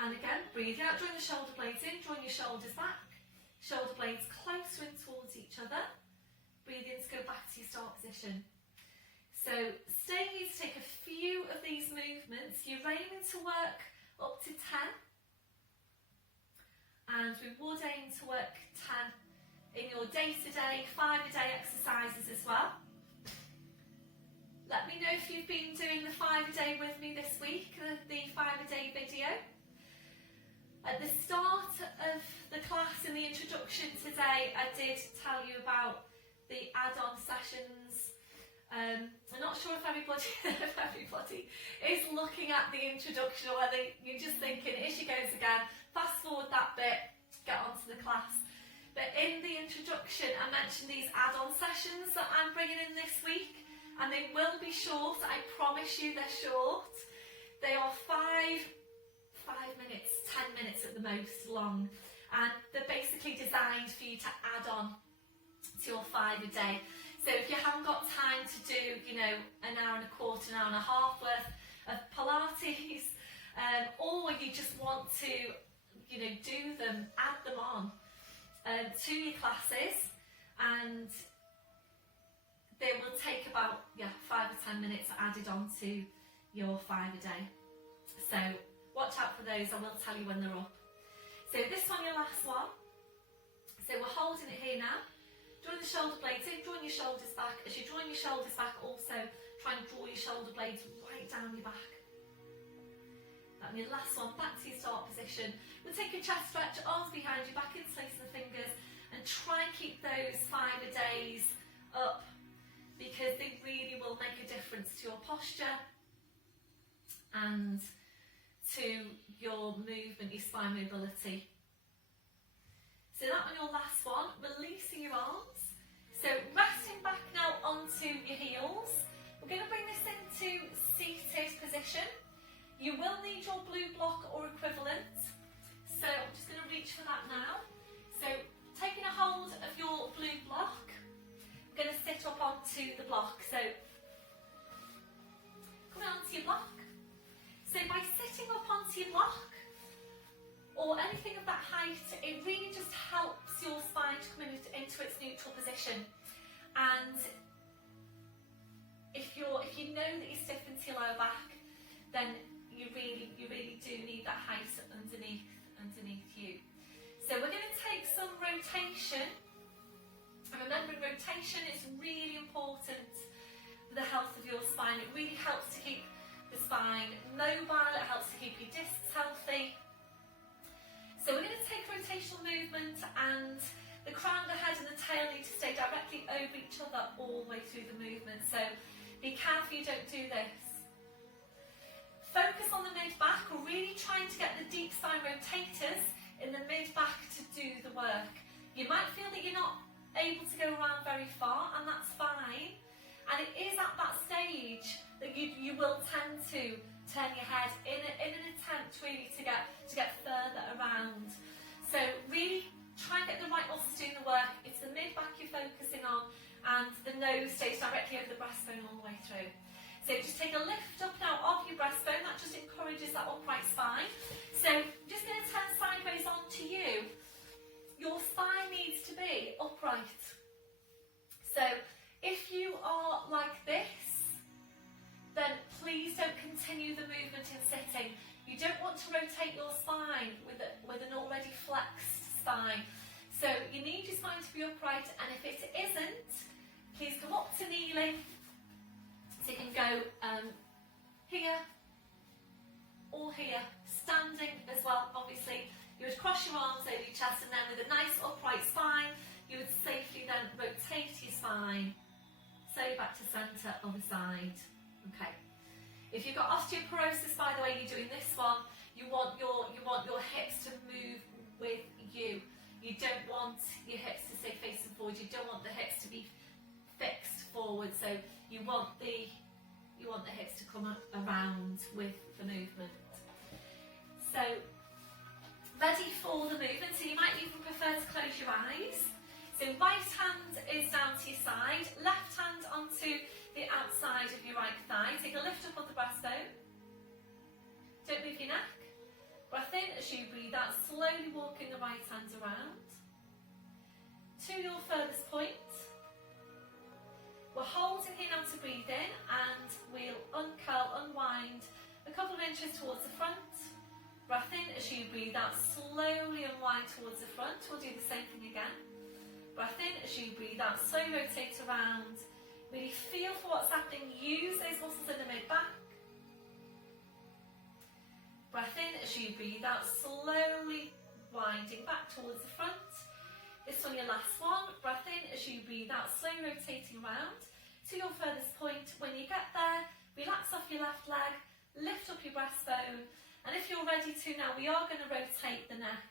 And again, breathe out, drawing the shoulder blades in, drawing your shoulders back. Shoulder blades closer in towards each other. Breathe in to go back to your start position. So staying here to take a few of these movements. You're aiming to work up to 10. And we would aim to work 10 in your day-to-day, 5-a-day exercises as well. Let me know if you've been doing the 5-a-day with me this week, the 5-a-day video. At the start of the class in the introduction today, I did tell you about the add-on sessions. I'm not sure if everybody is looking at the introduction, or whether you're just thinking, here she goes again, fast forward that bit, get on to the class. But in the introduction, I mentioned these add-on sessions that I'm bringing in this week, and they will be short. I promise you they're short. They are 5 minutes, 10 minutes at the most long, and they're basically designed for you to add on to your 5-a-day. So if you haven't got time to do, an hour and a quarter, an hour and a half worth of Pilates, or you just want to, do them, add them on to your classes, and they will take about 5 or 10 minutes added on to your 5-a-day. So watch out for those, I will tell you when they're up. So this one, your last one. So we're holding it here now. Drawing the shoulder blades in, drawing your shoulders back. As you're drawing your shoulders back, also try and draw your shoulder blades right down your back. That'll be your last one, back to your start position. We'll take a chest stretch, arms behind you, back interlacing the fingers, and try and keep those 5-a-days up, because they really will make a difference to your posture and to your movement, your spine mobility. So that one, your last one, releasing your arms. So resting back now onto your heels. We're going to bring this into seated position. You will need your blue block or equivalent. So I'm just going to reach for that now. So taking a hold of your blue block, I'm going to sit up onto the block. So coming onto your block. So by sitting up onto your block, or anything of that height, it really just helps your spine to come into its neutral position. And if you know that you're stiff into your lower back, then you really do need that height underneath you. So we're going to take some rotation. And remembering, rotation is really important for the health of your spine. It really helps to keep the spine mobile, it helps to keep your discs healthy. So we're going to take a rotational movement, and the crown, the head and the tail need to stay directly over each other all the way through the movement. So be careful you don't do this. Focus on the mid-back. We're really trying to get the deep spine rotators in the mid-back to do the work. You might feel that you're not able to go around very far, and that's fine. And it is at that stage that you will tend to turn your head in an attempt really to get further around. So really try and get the right muscles doing the work. It's the mid-back you're focusing on, and the nose stays directly over the breastbone all the way through. So just take a lift up now of your breastbone. That just encourages that upright spine. So just going to turn sideways onto you. Your spine needs to be upright. So if you are like this, then please don't continue the movement in sitting. You don't want to rotate your spine with an already flexed spine. So you need your spine to be upright, and if it isn't, please come up to kneeling. So you can go here or here, standing as well, obviously. You would cross your arms over your chest, and then with a nice upright spine, you would safely then rotate your spine centre, other side. Okay. If you've got osteoporosis, by the way, you're doing this one, you want your hips to move with you. You don't want your hips to stay facing forward. You don't want the hips to be fixed forward. So you want the hips to come around with the movement. So ready for the movement. So you might even prefer to close your eyes. So right hand is down to your side, left hand onto the outside of your right thigh. Take a lift up of the breastbone. Don't move your neck. Breath in as you breathe out, slowly walking the right hand around to your furthest point. We're holding here now to breathe in, and we'll uncurl, unwind a couple of inches towards the front. Breath in as you breathe out, slowly unwind towards the front. We'll do the same thing again. Breath in as you breathe out, slowly rotate around. Really feel for what's happening, use those muscles in the mid-back. Breath in as you breathe out, slowly winding back towards the front. This one, your last one. Breath in as you breathe out, slowly rotating around to your furthest point. When you get there, relax off your left leg, lift up your breastbone, and if you're ready to now, we are going to rotate the neck,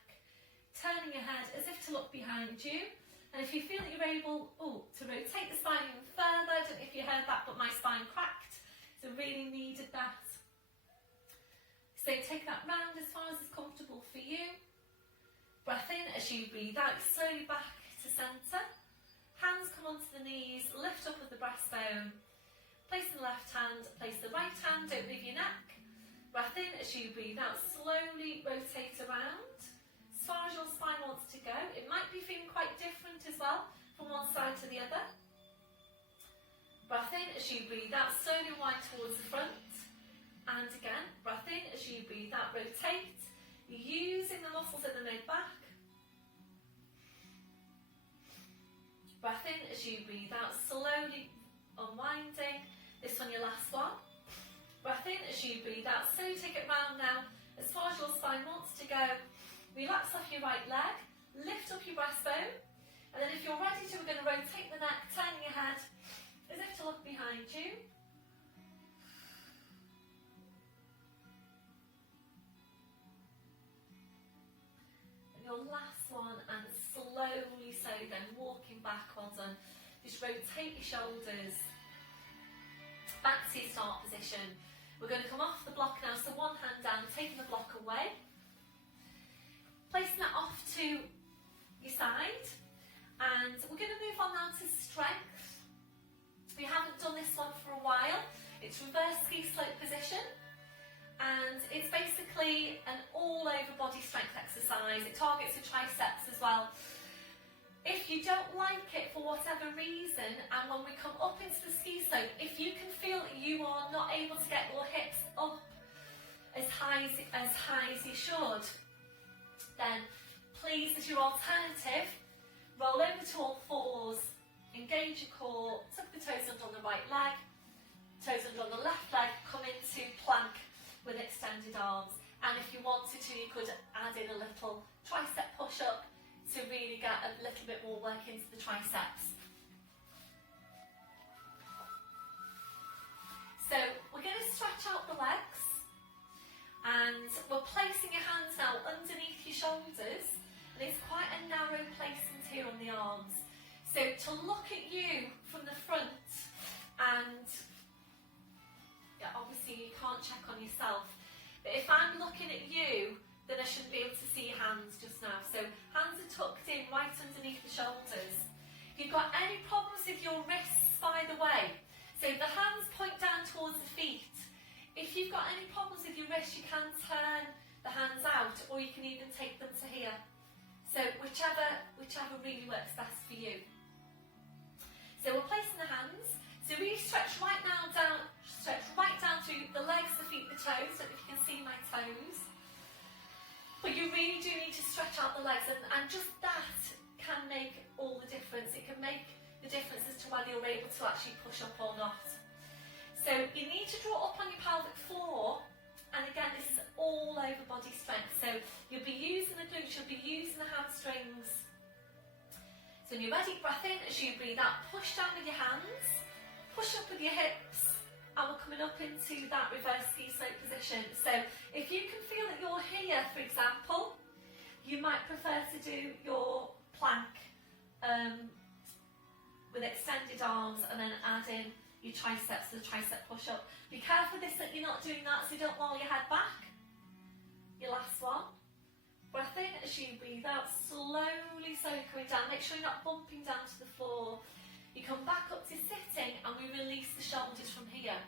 turning your head as if to look behind you. And if you feel that you're able to rotate the spine even further, I don't know if you heard that, but my spine cracked, so really needed that. So take that round as far as is comfortable for you. Breath in as you breathe out, slowly back to centre. Hands come onto the knees, lift up with the breastbone. Place the left hand, place the right hand, don't move your neck. Breath in as you breathe out, slowly rotate around as far as your spine wants to go. It might be feeling quite different as well from one side to the other. Breath in as you breathe out, slowly wind towards the front. And again, breath in as you breathe out, rotate, using the muscles in the mid-back. Breath in as you breathe out, slowly unwinding. This one, your last one. Breath in as you breathe out, slowly take it round now, as far as your spine wants to go. Relax off your right leg, lift up your breastbone, and then if you're ready to, we're going to rotate the neck, turning your head as if to look behind you. And your last one, and slowly so then walking back, well done. Just rotate your shoulders back to your start position. We're going to come off the block now, so one hand down, taking the block away. Placing that off to your side, and we're going to move on now to strength. We haven't done this one for a while. It's reverse ski slope position, and it's basically an all over body strength exercise. It targets the triceps as well. If you don't like it for whatever reason, and when we come up into the ski slope, if you can feel that you are not able to get your hips up as high as you should, then please, as your alternative, roll over to all fours, engage your core, tuck the toes under on the right leg, toes under on the left leg, come into plank with extended arms. And if you wanted to, you could add in a little tricep push-up to really get a little bit more work into the triceps. So we're going to stretch out the legs, and we're placing your hands now underneath your shoulders, and it's quite a narrow placement here on the arms. So to look at you from the front, and obviously you can't check on yourself, but if I'm looking at you, then I shouldn't be able to see your hands just now. So hands are tucked in right underneath the shoulders. If you've got any problems with your wrists, by the way, so the hands point down towards the feet. If you've got any problems with your wrists, you can turn the hands out, or you can even take them to here. So whichever really works best for you. So we're placing the hands. So really stretch right now down, stretch right down through the legs, the feet, the toes. So if you can see my toes. But you really do need to stretch out the legs, and just that can make all the difference. It can make the difference as to whether you're able to actually push up or not. So you need to draw up on your pelvic floor, and again, this is all over body strength. So you'll be using the glutes, you'll be using the hamstrings. So when you're ready, breath in as you breathe out, push down with your hands, push up with your hips, and we're coming up into that reverse ski slope position. So if you can feel that you're here, for example, you might prefer to do your plank with extended arms and then add in your triceps, the tricep push up. Be careful this that you're not doing that so you don't roll your head back. Your last one. Breath in as you breathe out, slowly coming down. Make sure you're not bumping down to the floor. You come back up to sitting and we release the shoulders from here.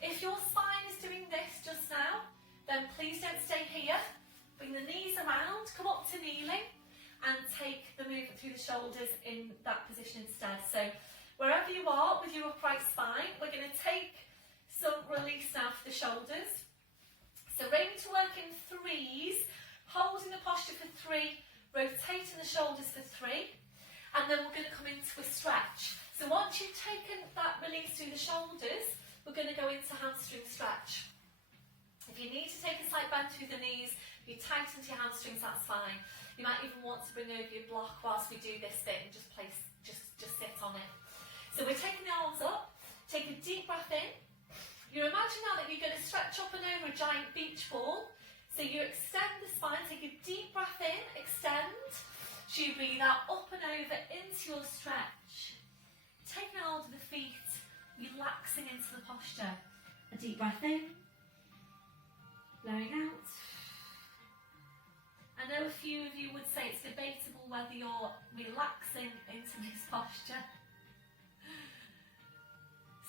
If your spine is doing this just now, then please don't stay here. Bring the knees around, come up to kneeling and take the movement through the shoulders in that position instead. So wherever you are with your upright spine, we're going to take some release now for the shoulders. So aim to work in threes, holding the posture for 3, rotating the shoulders for 3, and then we're going to come into a stretch. So once you've taken that release through the shoulders, we're going to go into hamstring stretch. If you need to take a slight bend through the knees, you tighten your hamstrings, that's fine. You might even want to bring over your block whilst we do this bit and just sit on it. So we're taking the arms up, take a deep breath in. You imagine now that you're going to stretch up and over a giant beach ball. So you extend the spine, take a deep breath in, extend. So you breathe out, up and over into your stretch. Taking hold of the feet, relaxing into the posture. A deep breath in, blowing out. I know a few of you would say it's debatable whether you're relaxing into this posture.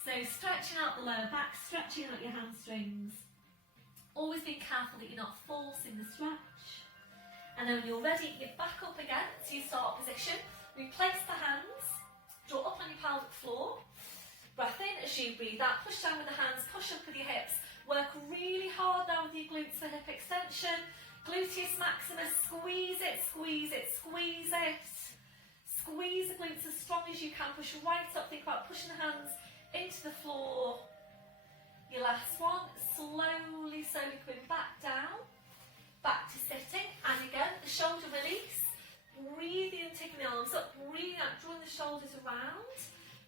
So stretching out the lower back, stretching out your hamstrings. Always being careful that you're not forcing the stretch. And then when you're ready, you're back up again to your start position. Replace the hands, draw up on your pelvic floor. Breath in as you breathe out, push down with the hands, push up with your hips. Work really hard now with your glutes for hip extension. Gluteus maximus, squeeze it, squeeze it, squeeze it. Squeeze the glutes as strong as you can, push right up, think about pushing the hands into the floor. Your last one, slowly coming back down, back to sitting, and again, the shoulder release, breathing and taking the arms up, breathing out, drawing the shoulders around.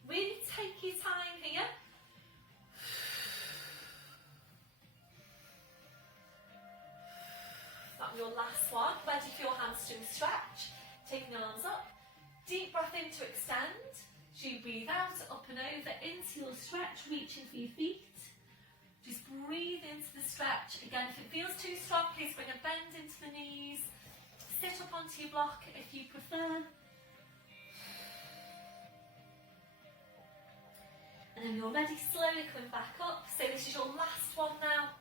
Really take your time here. That's your last one. Ready for your hamstring stretch. Taking the arms up. Deep breath in to extend. So you breathe out, up and over into your stretch, reaching for your feet. Just breathe into the stretch. Again, if it feels too strong, please bring a bend into the knees. Sit up onto your block if you prefer. And then you're ready, slowly coming back up. So this is your last one now.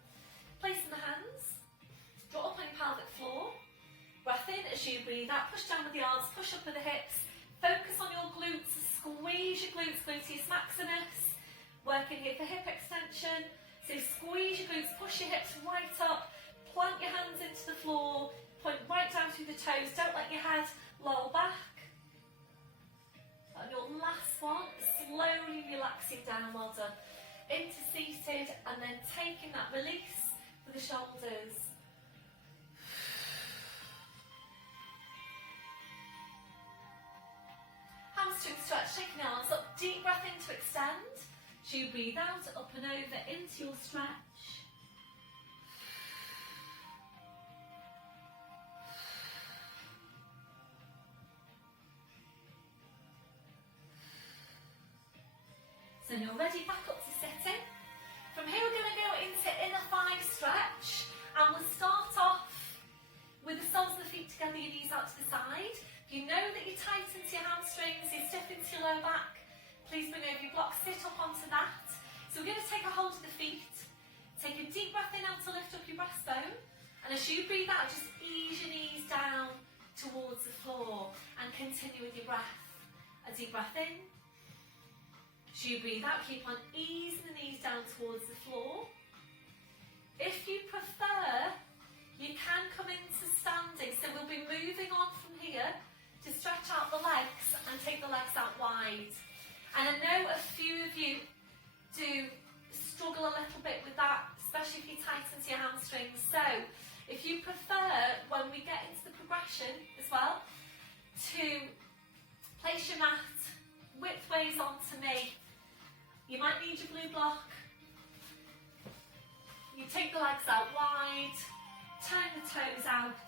Placing the hands. Draw up on your pelvic floor. Breath in as you breathe out. Push down with the arms, push up with the hips. Focus on your glutes. Squeeze your glutes, gluteus maximus. Working here for hip extension. So squeeze your glutes, push your hips right up. Plant your hands into the floor. Point right down through the toes. Don't let your head loll back. And your last one, slowly relaxing down, well done. Into seated and then taking that release for the shoulders. Hamstring stretch, taking the arms up, deep breath in to extend. So you breathe out, up and over into your stretch. So you're ready, back up to sitting. From here we're going to go into inner thigh stretch, and we'll start off with the soles of the feet together, your knees out to the side. You know that you're tight into your hamstrings, you're stiff into your lower back. Please bring over your block, sit up onto that. So we're going to take a hold of the feet. Take a deep breath in out to lift up your breastbone. And as you breathe out, just ease your knees down towards the floor. And continue with your breath. A deep breath in. As you breathe out, keep on easing the knees down towards the floor. If you prefer, you can come into standing. So we'll be moving on from here to stretch out the legs and take the legs out wide. And I know a few of you do struggle a little bit with that, especially if you tighten your hamstrings. So if you prefer, when we get into the progression as well, to place your mat widthways onto me. You might your block. You take the legs out wide, turn the toes out,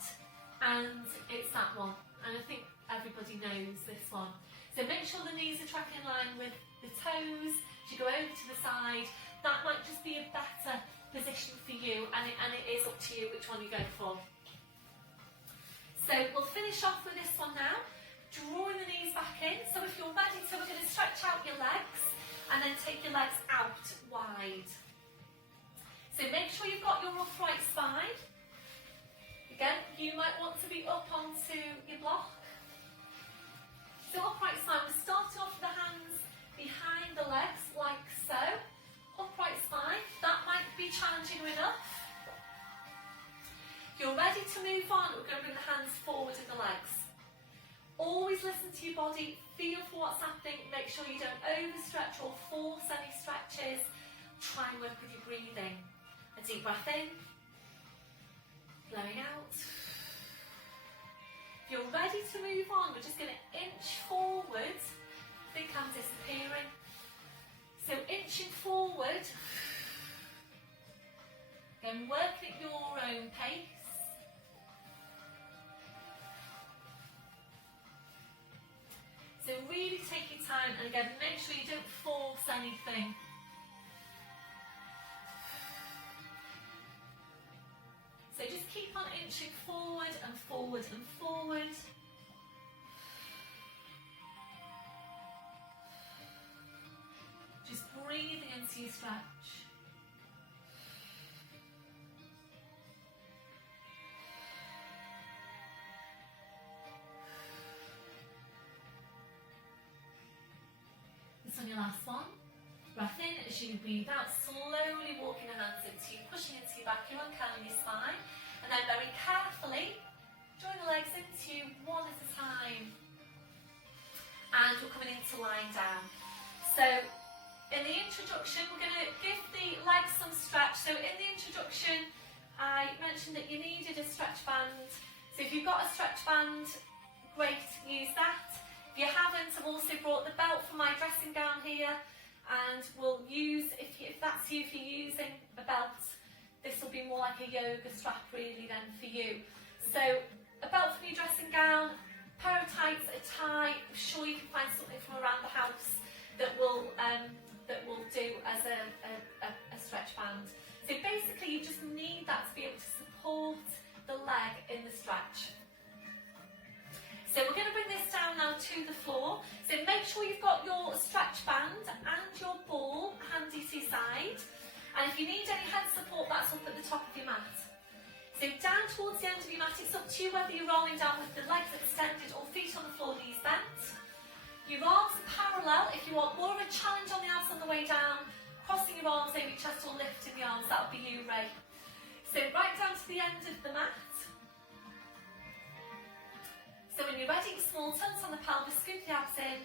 and it's that one. And I think everybody knows this one. So make sure the knees are tracking in line with the toes. As you go over to the side, that might just be a better position for you, and it is up to you which one you go for. So we'll finish off with this one now, drawing the knees back in. So if you're ready, so we're going to stretch out your legs and then take your legs out wide. So make sure you've got your upright spine. Again, you might want to be up onto your block. So upright spine, we're starting off with the hands behind the legs, like so. Upright spine, that might be challenging enough. If you're ready to move on, we're going to bring the hands forward with the legs. Always listen to your body, feel for what's happening, make sure you don't overstretch or force any stretches. Try and work with your breathing. A deep breath in, blowing out. If you're ready to move on, we're just going to inch forward. Think I'm disappearing. So inching forward, again working at your own pace. So really take your time, and again make sure you don't force anything. So just keep on inching forward and forward and forward. Just breathing into your stretch. This on your last one. Breath in as you breathe out, slowly walking the hands into you, pushing into your back, you're uncurling your spine, and then very carefully drawing the legs into you one at a time. And we're coming into lying down. So in the introduction, we're going to give the legs some stretch. So in the introduction, I mentioned that you needed a stretch band. So if you've got a stretch band, great, use that. If you haven't, I've also brought the belt for my dressing gown here, and we'll use, if that's you, if you're using a belt, this will be more like a yoga strap really then for you. So a belt from your dressing gown, pair of tights, a tie. I'm sure you can find something from around the house that will do as a stretch band. So basically you just need that to be able to support the leg in the stretch. So we're going to bring this down now to the floor. So make sure you've got your stretch band and your ball handy to your side. And if you need any head support, that's up at the top of your mat. So down towards the end of your mat, it's up to you whether you're rolling down with the legs extended or feet on the floor, knees bent. Your arms are parallel. If you want more of a challenge on the abs on the way down, crossing your arms over your chest or lifting the arms, that'll be you, Ray. So right down to the end of the mat. So when you're ready, small tucks on the pelvis, scoop the abs in,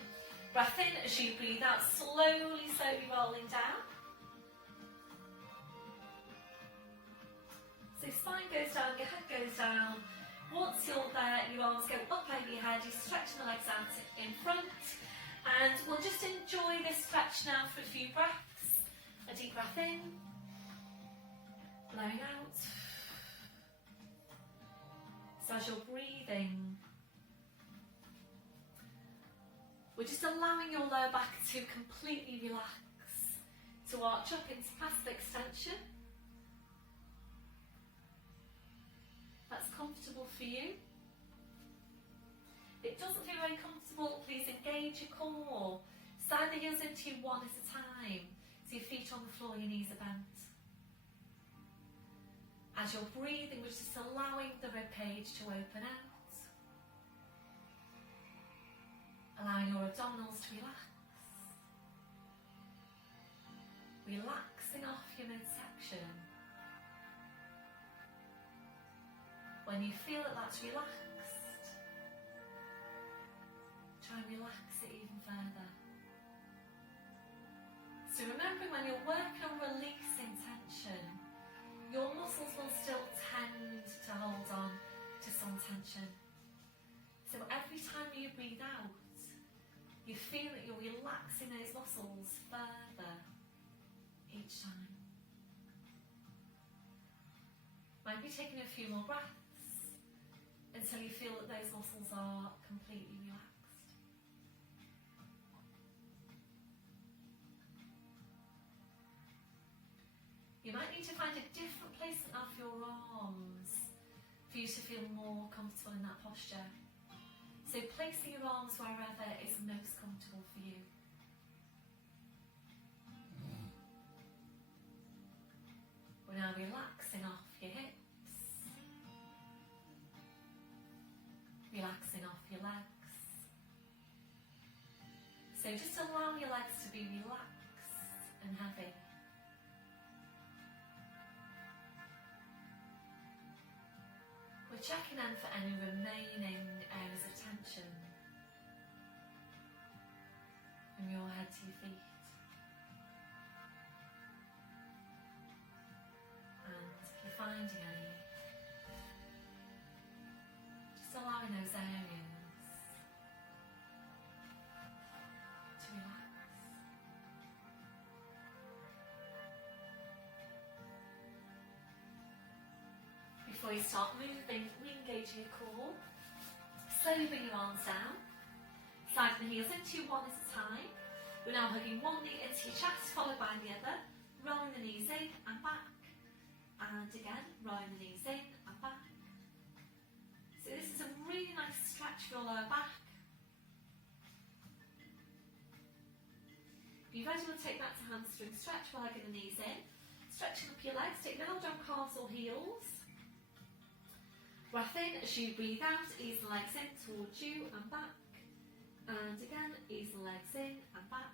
breath in as you breathe out, slowly rolling down. So spine goes down, your head goes down. Once you're there, your arms go up over your head, you're stretching the legs out in front. And we'll just enjoy this stretch now for a few breaths. A deep breath in, blowing out. So as you're breathing, we're just allowing your lower back to completely relax, to arch up into passive extension. That's comfortable for you. If it doesn't feel very comfortable, please engage your core. Slide the heels into you one at a time. So your feet on the floor, your knees are bent. As you're breathing, we're just allowing the ribcage to open out. Allowing your abdominals to relax. Relaxing off your midsection. When you feel that that's relaxed, try and relax it even further. So remembering when you're working on releasing tension, your muscles will still tend to hold on to some tension. So every time you breathe out, you feel that you're relaxing those muscles further. each time. Might be taking a few more breaths until you feel that those muscles are completely relaxed. You might need to find a different placement of your arms for you to feel more comfortable in that posture. So placing your arms wherever is most comfortable for you. We're now relaxing off your hips, relaxing off your legs. So just allow your legs to be relaxed and heavy. We're checking in for any remaining areas of tension from your head to your feet. And if you're finding any, just allowing those areas to relax. Before you start moving, re-engaging your core. Slowly bring your arms down. Slide the heels into one at a time. We're now hugging one knee into your chest, followed by the other. Rolling the knees in and back. And again, rolling the knees in and back. So this is a really nice stretch for your lower back. If you're ready, we'll take that to hamstring stretch while hugging the knees in. Stretching up your legs, take the elbow, calves or heels. Breath in as you breathe out, ease the legs in towards you and back. And again, ease the legs in and back.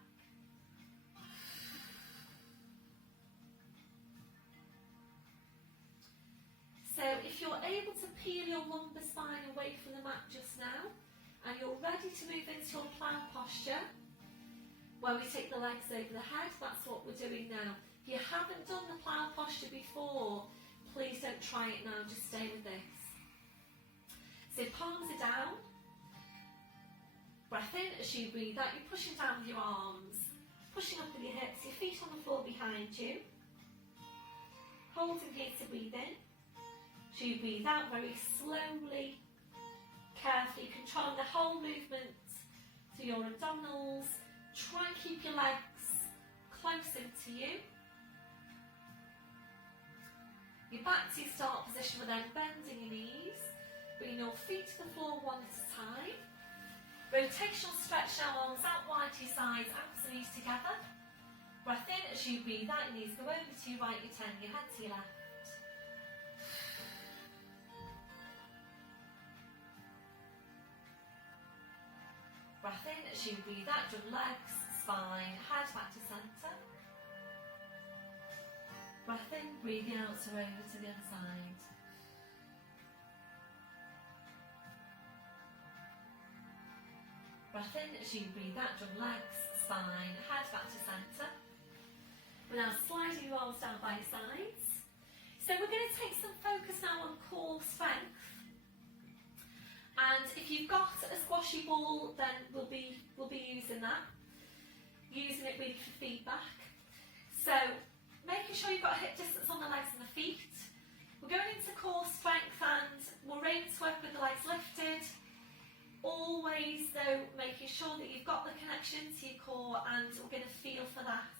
So if you're able to peel your lumbar spine away from the mat just now, and you're ready to move into your plough posture, where we take the legs over the head, that's what we're doing now. If you haven't done the plough posture before, please don't try it now, just stay with this. So palms are down. Breath in as you breathe out. You're pushing down with your arms, pushing up with your hips, your feet on the floor behind you. Holding here to breathe in. As you breathe out very slowly, carefully, controlling the whole movement to your abdominals. Try and keep your legs close into you. You're back to your start position, but then bending your knees. Bring your feet to the floor one at a time. Rotational stretch now, arms out wide to your sides, ankles and knees together. Breath in as you breathe out, your knees go over to your right, you turn your head to your left. Breath in as you breathe out, your legs, spine, head back to centre. Breath in, breathing out to over to the other side. Breath in as you breathe out, your legs, spine, head back to centre. We're now sliding your arms down by your sides. So we're going to take some focus now on core strength. And if you've got a squashy ball, then we'll be using that. Using it really for feedback. So making sure you've got hip distance on the legs and the feet. We're going into core strength and we're aiming to work with the legs lifted. Always though making sure that you've got the connection to your core, and we're going to feel for that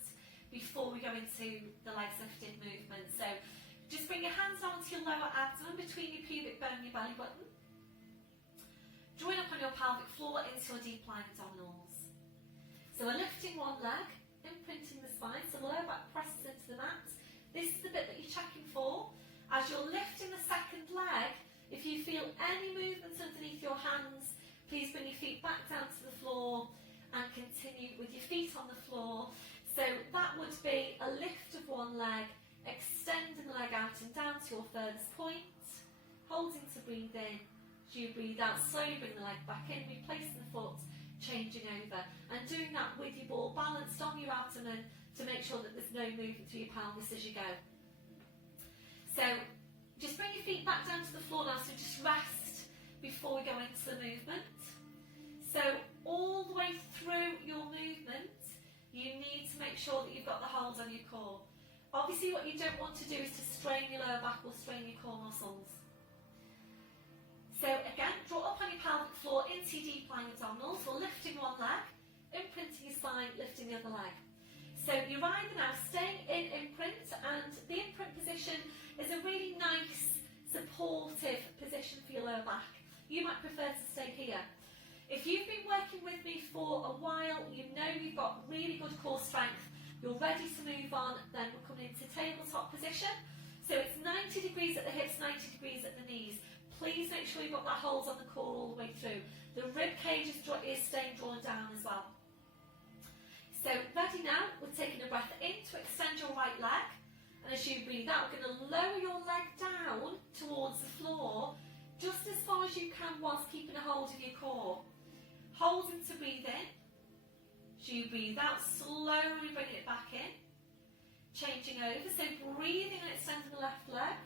before we go into the legs lifted movement. So just bring your hands onto your lower abdomen between your pubic bone and your belly button. Join up on your pelvic floor into your deep lying abdominals. So we're lifting one leg, imprinting the spine, so the lower back presses into the mat. This is the bit that you're checking for. As you're lifting the second leg, if you feel any movement underneath your hands, please bring your feet back down to the floor and continue with your feet on the floor. So that would be a lift of one leg, extending the leg out and down to your furthest point, holding to breathe in. As you breathe out, slowly bring the leg back in, replacing the foot, changing over, and doing that with your ball balanced on your abdomen to make sure that there's no movement through your pelvis as you go. So just bring your feet back down to the floor now, so just rest before we go into the movement. So all the way through your movement, you need to make sure that you've got the hold on your core. Obviously what you don't want to do is to strain your lower back or strain your core muscles. So again, draw up on your pelvic floor into your deep lying abdominals. We're lifting one leg, imprinting your spine, lifting the other leg. So you're either now staying in imprint, and the imprint position is a really nice, supportive position for your lower back. You might prefer to stay here. If you've been working with me for a while, you know you've got really good core strength, you're ready to move on, then we're coming into tabletop position. So it's 90 degrees at the hips, 90 degrees at the knees. Please make sure you've got that hold on the core all the way through. The rib cage is staying drawn down as well. So ready now, we're taking a breath in to extend your right leg. And as you breathe out, we're going to lower your leg down towards the floor, just as far as you can whilst keeping a hold of your core. Holding to breathe in. As you breathe out, slowly bring it back in. Changing over, so breathing and extending the left leg.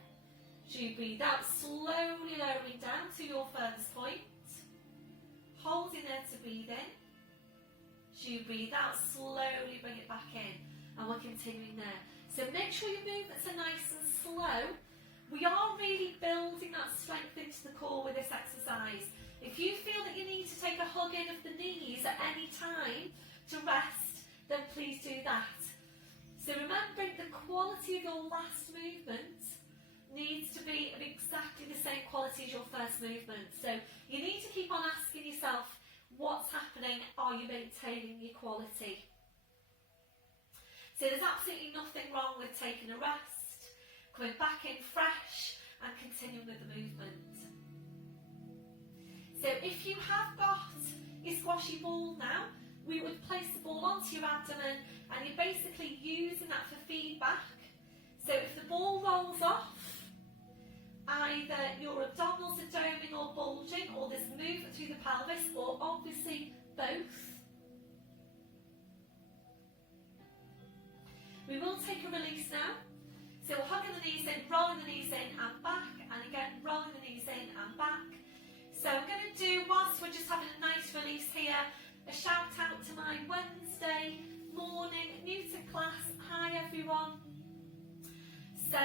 As you breathe out, slowly lowering down to your furthest point. Holding there to breathe in. As you breathe out, slowly bring it back in. And we're continuing there. So make sure your movements are nice and slow. We are really building that strength into the core with this exercise. If you feel that you need to take a hug in of the knees at any time to rest, then please do that. So remembering the quality of your last movement needs to be of exactly the same quality as your first movement. So you need to keep on asking yourself, what's happening? Are you maintaining your quality? So there's absolutely nothing wrong with taking a rest, coming back in fresh and continuing with the movement. So if you have got your squashy ball now, we would place the ball onto your abdomen and you're basically using that for feedback. So if the ball rolls off, either your abdominals are doming or bulging, or there's movement through the pelvis, or obviously both. We will take a release now. So we're hugging the knees in, rolling the knees in and back, and again rolling the knees in and back. So I'm going to do, whilst we're just having a nice release here, a shout out to my Wednesday morning new to class. Hi everyone. So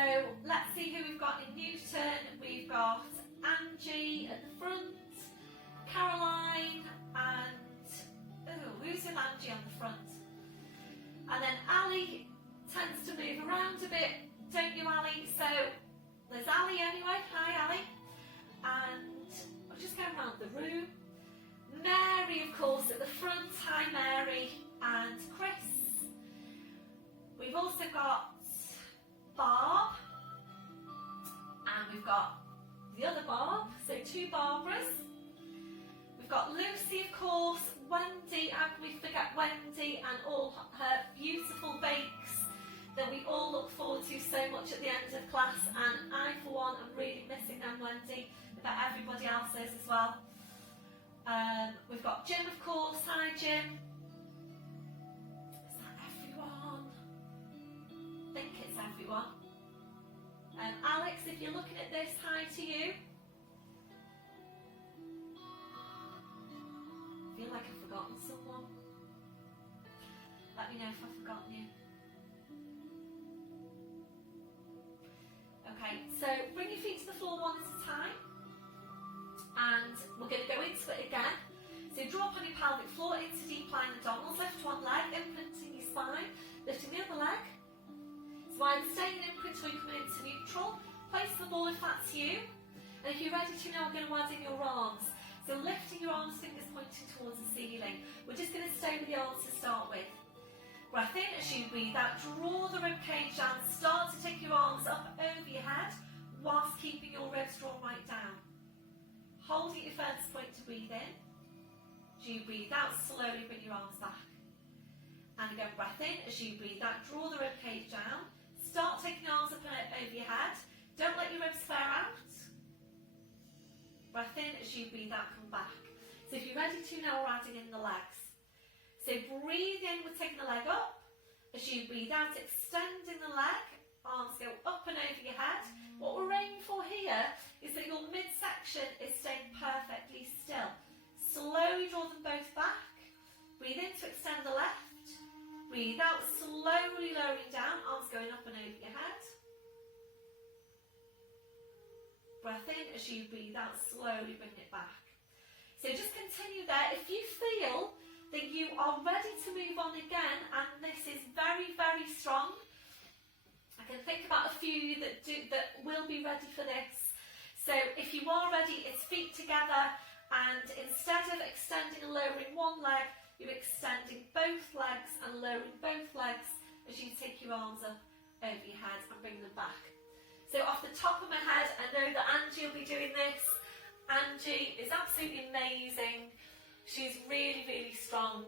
let's see who we've got in Newton. We've got Angie at the front, Caroline, and who's with Angie on the front? And then Ali tends to move around a bit, don't you, Ali? So there's Ali anyway. Hi, Ali. And I'll just go around the room. Mary, of course, at the front. Hi, Mary. And Chris. We've also got Barb, and we've got the other Barb, so two Barbaras. We've got Lucy, of course, Wendy, and we forget Wendy and all her beautiful bakes that we all look forward to so much at the end of class, and I for one am really missing them, Wendy. I bet everybody else is as well. We've got Jim, of course. Hi, Jim. Is that everyone? I think it's everyone. Alex, if you're looking at this, hi to you. I feel like I've forgotten someone. Let me know if I've forgotten you. Okay, so bring your feet to the floor one at a time. And we're going to go into it again. So draw up on your pelvic floor into deep lying abdominals. Lift one leg, imprinting your spine. Lifting the other leg. So either staying in imprint or you're coming into neutral. Place the ball if that's you. And if you're ready to now, we're going to add in your arms. So lifting your arms, fingers pointing towards the ceiling. We're just going to stay with the arms to start with. Breath in as you breathe out. Draw the rib cage down. Start to take your arms up over your head whilst keeping your ribs drawn right down. Holding your furthest point to breathe in. As you breathe out, slowly bring your arms back. And again, breath in as you breathe out. Draw the rib cage down. Start taking your arms up and over your head. Don't let your ribs flare out. Breath in as you breathe out, come back. So if you're ready to now, we're adding in the legs. So breathe in, we're taking the leg up. As you breathe out, extending the leg. Arms go up and over your head. What we're aiming for here is that your midsection is staying perfectly still. Slowly draw them both back. Breathe in to extend the left. Breathe out, slowly lowering down, arms going up and over breath in. As you breathe out, slowly bring it back. So just continue there. If you feel that you are ready to move on again, and this is very, very strong, I can think about a few that will be ready for this. So if you are ready, it's feet together, and instead of extending and lowering one leg, you're extending both legs and lowering both legs as you take your arms up over your head and bring them back. So off the top of my head, I know that Angie will be doing this. Angie is absolutely amazing. She's really, really strong.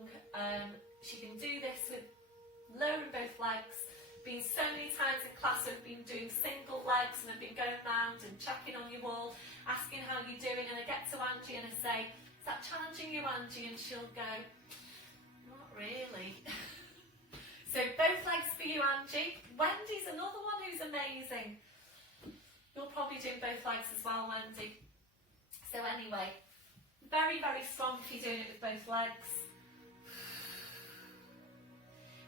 She can do this with lowering both legs. Been so many times in class, I've been doing single legs and I've been going round and checking on you all, asking how you're doing, and I get to Angie and I say, is that challenging you, Angie? And she'll go, not really. So both legs for you, Angie. Wendy's another one who's amazing. You're probably doing both legs as well, Wendy. So anyway, very, very strong if you're doing it with both legs.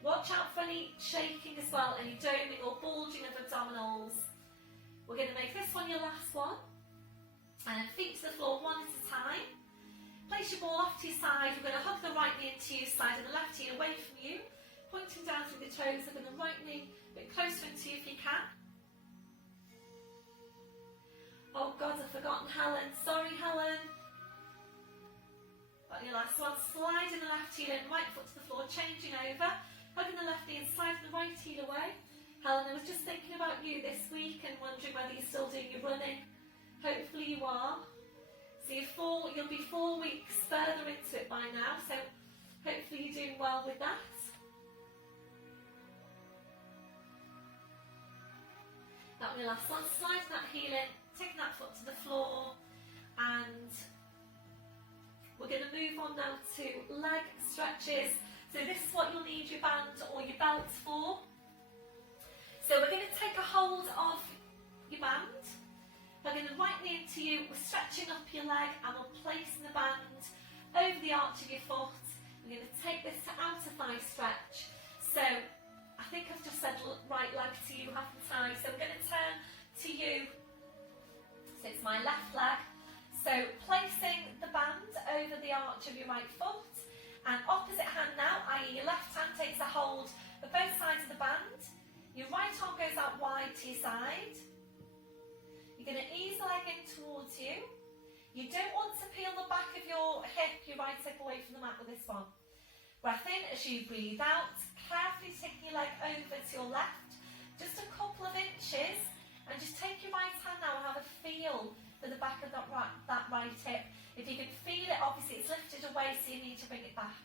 Watch out for any shaking as well, any doming or bulging of abdominals. We're going to make this one your last one. And then feet to the floor one at a time. Place your ball off to your side. We're going to hug the right knee into your side and the left knee away from you. Pointing down through the toes, hugging the right knee a bit closer into you if you can. Oh God, I've forgotten Helen. Sorry, Helen. Got your last one. Sliding the left heel in, right foot to the floor, changing over. Hugging the left knee inside and the right heel away. Helen, I was just thinking about you this week and wondering whether you're still doing your running. Hopefully you are. So you'll be 4 weeks further into it by now, so hopefully you're doing well with that. That will be the last one. Sliding that heel in, taking that foot to the floor, and we're going to move on now to leg stretches. So this is what you'll need your band or your belt for. So we're going to take a hold of your band, hugging the right knee into you, we're stretching up your leg and we're placing the band over the arch of your foot. We're going to take this to outer thigh stretch. So I think I've just said right leg to you, haven't I? So I'm going to turn to you. So it's my left leg. So placing the band over the arch of your right foot, and opposite hand now, i.e. your left hand takes a hold of both sides of the band. Your right arm goes out wide to your side. You're going to ease the leg in towards you. You don't want to peel the back of your hip, your right hip away from the mat with this one. Breath in as you breathe out, carefully taking your leg over to your left, just a couple of inches, and just take your right hand now and have a feel for the back of that right hip. If you can feel it, obviously it's lifted away, so you need to bring it back.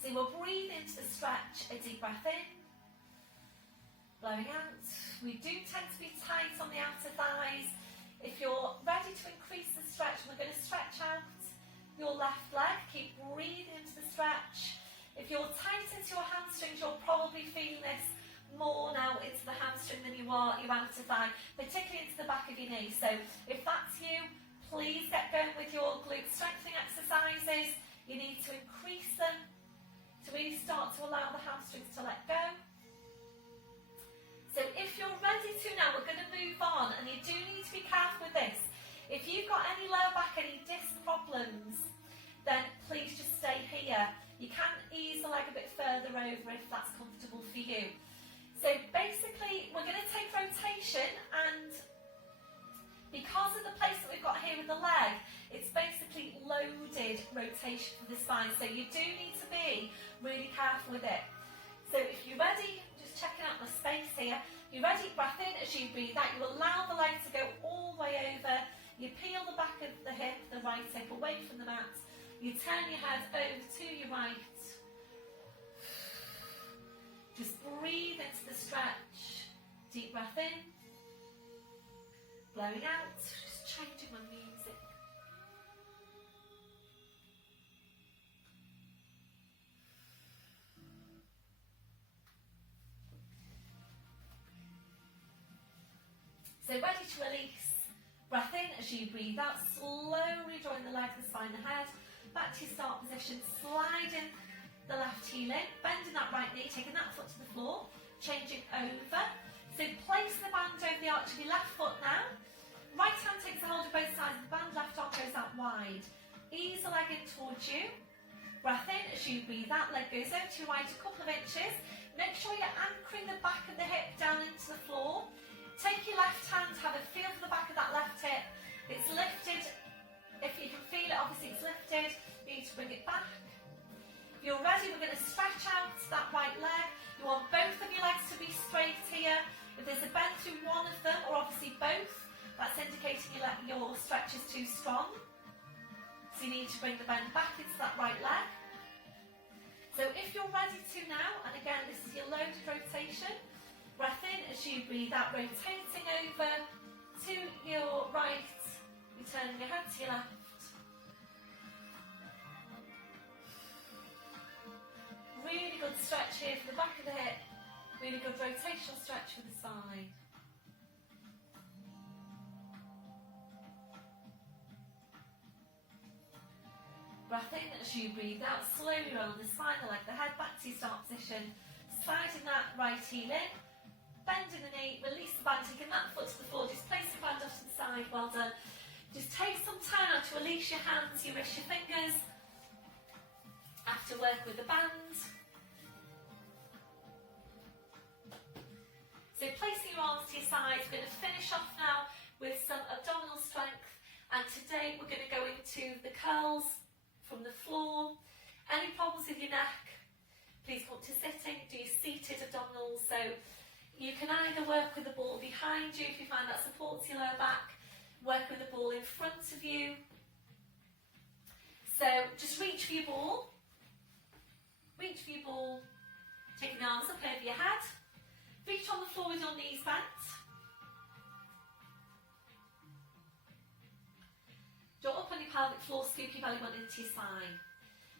So we'll breathe into the stretch, a deep breath in, blowing out. We do tend to be tight on the outer thighs. If you're ready to increase the stretch, we're going to stretch out your left leg, keep breathing into the stretch. If you're tight into your hamstrings, you're probably feeling this more now into the hamstring than you are your outer thigh, particularly into the back of your knee. So if that's you, please get going with your glute strengthening exercises. You need to increase them to really start to allow the hamstrings to let go. So if you're ready to now, we're going to move on, and you do need to be careful with this. If you've got any lower back, any disc problems, then please just stay here. You can ease the leg a bit further over if that's comfortable for you. So basically, we're going to take rotation, and because of the place that we've got here with the leg, it's basically loaded rotation for the spine, so you do need to be really careful with it. So if you're ready, just checking out my space here, you're ready, breath in as you breathe out, you allow the leg to go all the way over, you peel the back of the hip, the right hip away from the mat, you turn your head over to your right, just breathe into the stretch, deep breath in, blowing out, just changing my music. So ready to release, breath in as you breathe out, slowly drawing the leg, the spine, the head, back to your start position, sliding the left heel in, bending that right knee, taking that foot to the floor, changing over. So place the band over the arch of your left foot now. behind you. Breath in as you breathe out, leg goes over to your right a couple of inches. Make sure you're anchoring the back of the hip down into the floor. Take your left hand, have a feel for the back of that left hip. It's lifted. If you can feel it, obviously it's lifted. You need to bring it back. If you're ready, we're going to stretch out that right leg. You want both of your legs to be straight here. If there's a bend through one of them, or obviously both, that's indicating your stretch is too strong. So you need to bring the bend back into that right leg. So if you're ready to now, and again this is your loaded rotation, breath in as you breathe out, rotating over to your right, you turn your head to your left. Really good stretch here for the back of the hip, really good rotational stretch for the side. Breath in as you breathe out, slowly roll the spine, the leg, the head back to your start position, sliding that right heel in, bending the knee, release the band, taking that foot to the floor, just place the band off to the side, well done. Just take some time now to release your hands, your wrists, your fingers, after working with the band. So placing your arms to your sides, we're going to finish off now with some abdominal strength, and today we're going to go into the curls from the floor. Any problems with your neck, please come to sitting, do your seated abdominals. So you can either work with the ball behind you if you find that supports your lower back, work with the ball in front of you. So just reach for your ball, taking the arms up over your head, reach on the floor with your knees bent. Draw up on your pelvic floor, scoop your belly button into your spine.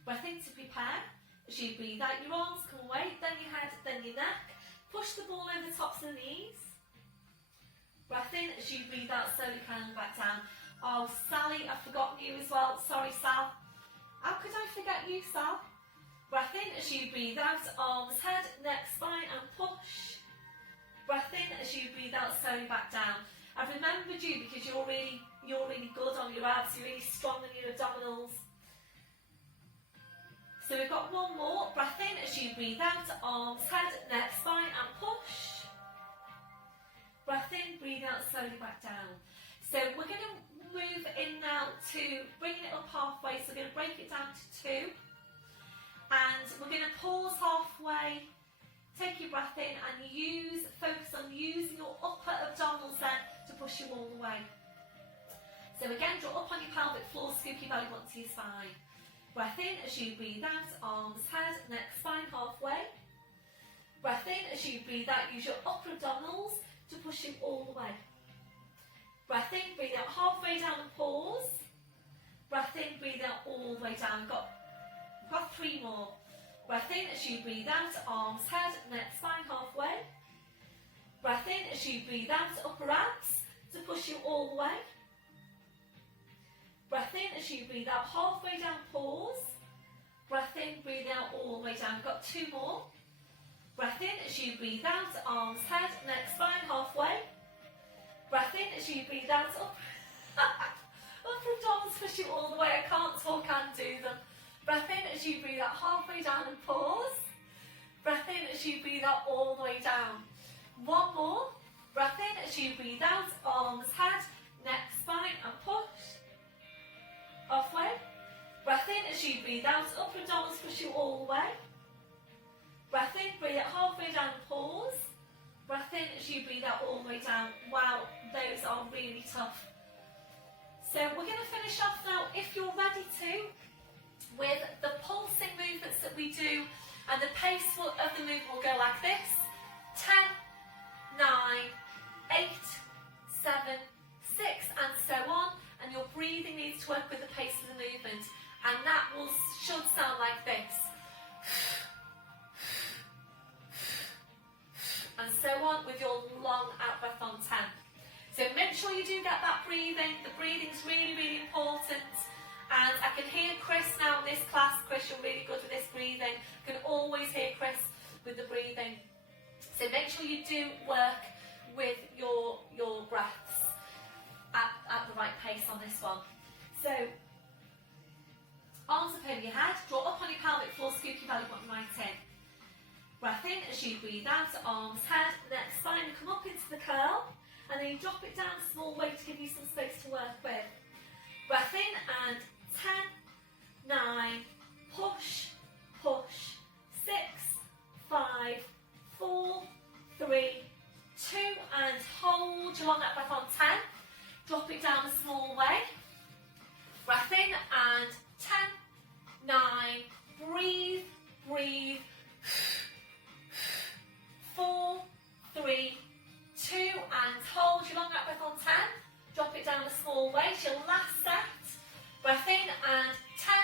Breath in to prepare. As you breathe out, your arms come away, then your head, then your neck. Push the ball over the tops of the knees. Breath in as you breathe out, slowly coming back down. Oh, Sally, I've forgotten you as well. Sorry, Sal. How could I forget you, Sal? Breath in as you breathe out, arms, head, neck, spine, and push. Breath in as you breathe out, slowly back down. I've remembered you because you're really good on your abs, you're really strong on your abdominals. So we've got one more. Breath in as you breathe out, arms, head, neck, spine, and push. Breath in, breathe out, slowly back down. So we're going to move in now to bringing it up halfway, so we're going to break it down to 2. And we're going to pause halfway, take your breath in, and focus on using your upper abdominals then to push you all the way. So again, draw up on your pelvic floor, scoop your belly button to your spine. Breath in as you breathe out, arms, head, neck, spine, halfway. Breath in as you breathe out, use your upper abdominals to push you all the way. Breath in, breathe out halfway down and pause. Breath in, breathe out all the way down. We've got 3 more. Breath in as you breathe out, arms, head, neck, spine, halfway. Breath in as you breathe out, upper abs to push you all the way. Breath in as you breathe out, halfway down, pause. Breath in, breathe out all the way down. We've got 2 more. Breath in as you breathe out, arms, head, neck, spine, halfway. Breath in as you breathe out, upper abdominals push you all the way. I can't talk and do them. Breath in as you breathe out, halfway down and pause. Breath in as you breathe out all the way down. 1 more. Breath in as you breathe out, arms, head, neck, spine, and push. Halfway. Breath in as you breathe out, upper abdominals push you all the way. Breath in, breathe out halfway down and pause. Breath in as you breathe out all the way down. Wow, those are really tough. So we're going to finish off now, if you're ready to, with the pulsing movements that we do, and the pace of the movement will go like this. 10, 9, 8, 7, 6, and so on. And your breathing needs to work with the pace of the movement, and that should sound like this, and so on with your long out breath on 10. So make sure you do get that breathing. The breathing's really, really important, and I can hear Chris now in this class. Chris, you're really good with this breathing. I can always hear Chris with the breathing. So make sure you do work with your breaths at the right pace on this one. So arms arms up over your head, draw up on your pelvic floor, scoop your belly button right in. Breath in as you breathe out, arms, head, neck, spine, come up into the curl, and then you drop it down a small way to give you some space to work with. Breath in and 10, 9, push, push, 6, 5, 4, 3, 2, and hold your long out breath on 10. Drop it down a small way. Breath in and 10, 9, breathe, breathe. 4, 3, 2, and hold your long out breath on 10. Drop it down a small way to your last set. Breath in and 10,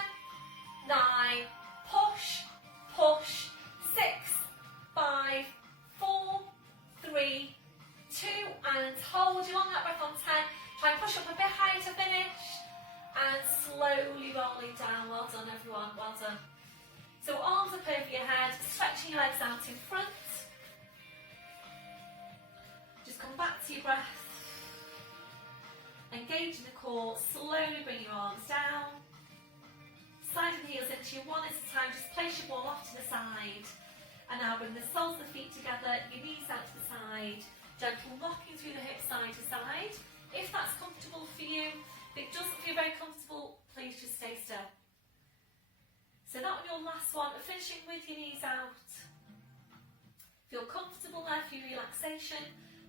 9, push, push, 6, 5, 4, 3, 2, and hold your long out breath on 10. Try and push up a bit higher to finish. And slowly rolling down. Well done, everyone. Well done. So arms up over your head, stretching your legs out in front. Just come back to your breath. Engage in the core. Slowly bring your arms down. Slide the heels into you one at a time. Just place your ball off to the side. And now bring the soles of the feet together, your knees out to the side. Gentle rocking through the hips side to side. If that's comfortable for you, if it doesn't feel very comfortable, please just stay still. So that was your last one, finishing with your knees out. Feel comfortable there for your relaxation,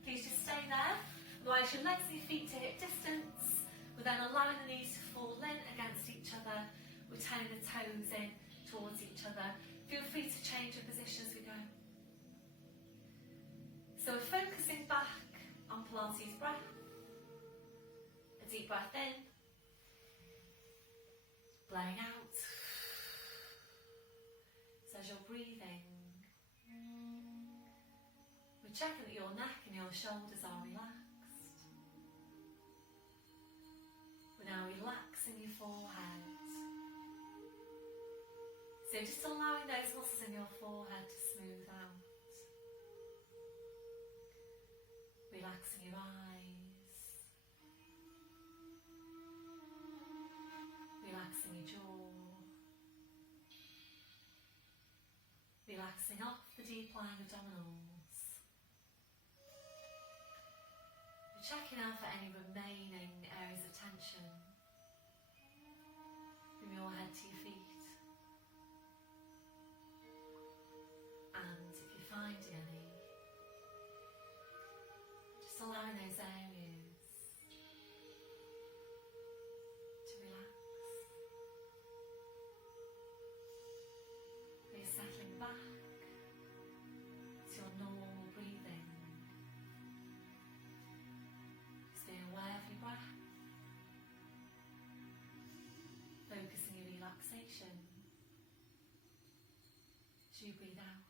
please just stay there. Otherwise your legs and your feet to hip distance. We're then allowing the knees to fall in against each other. We're turning the toes in towards each other. Feel free to change your position as we go. So we're focusing back on Pilates breath. A deep breath in. Blowing out. So as you're breathing, we're checking that your neck and your shoulders are relaxed. We're now relaxing your forehead. So just allowing those muscles in your forehead to smooth out. Relaxing your eyes. Relaxing your jaw. Relaxing off the deep lying abdominals. We're checking out for any remaining areas of tension from your head to your feet. And if you're finding any, just allowing those areas to relax. You're settling back to your normal breathing. Just being aware of your breath. Focusing your relaxation as you breathe out.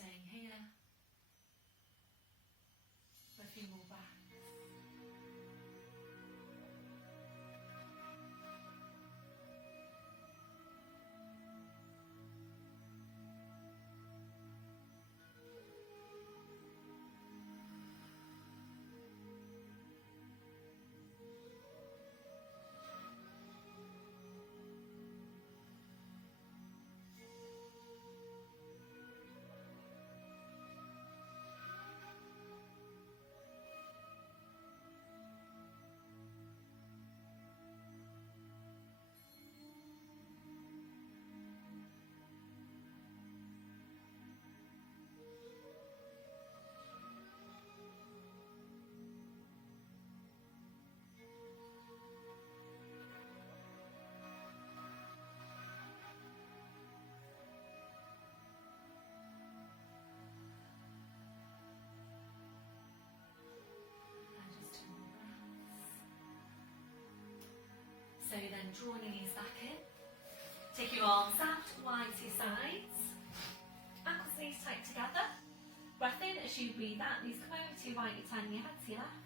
Staying here for a few more breaths. So then drawing your knees back in, take your arms out wide to your sides, ankles and knees tight together. Breath in as you breathe out, knees come over to your right, you're turning your head to your left.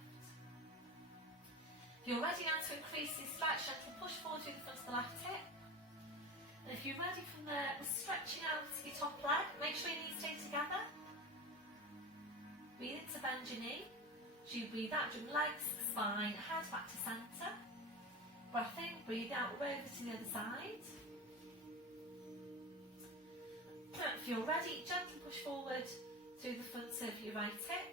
If you're ready now to increase your stretch, gentle push forward through the front of the left hip. And if you're ready from there, we're stretching out your top leg, make sure your knees stay together. Breathe in to bend your knee. As you breathe out, bring legs, spine, head back to centre. Breath in, breathe out, over to the other side. If you're ready, gently push forward through the front of your right hip.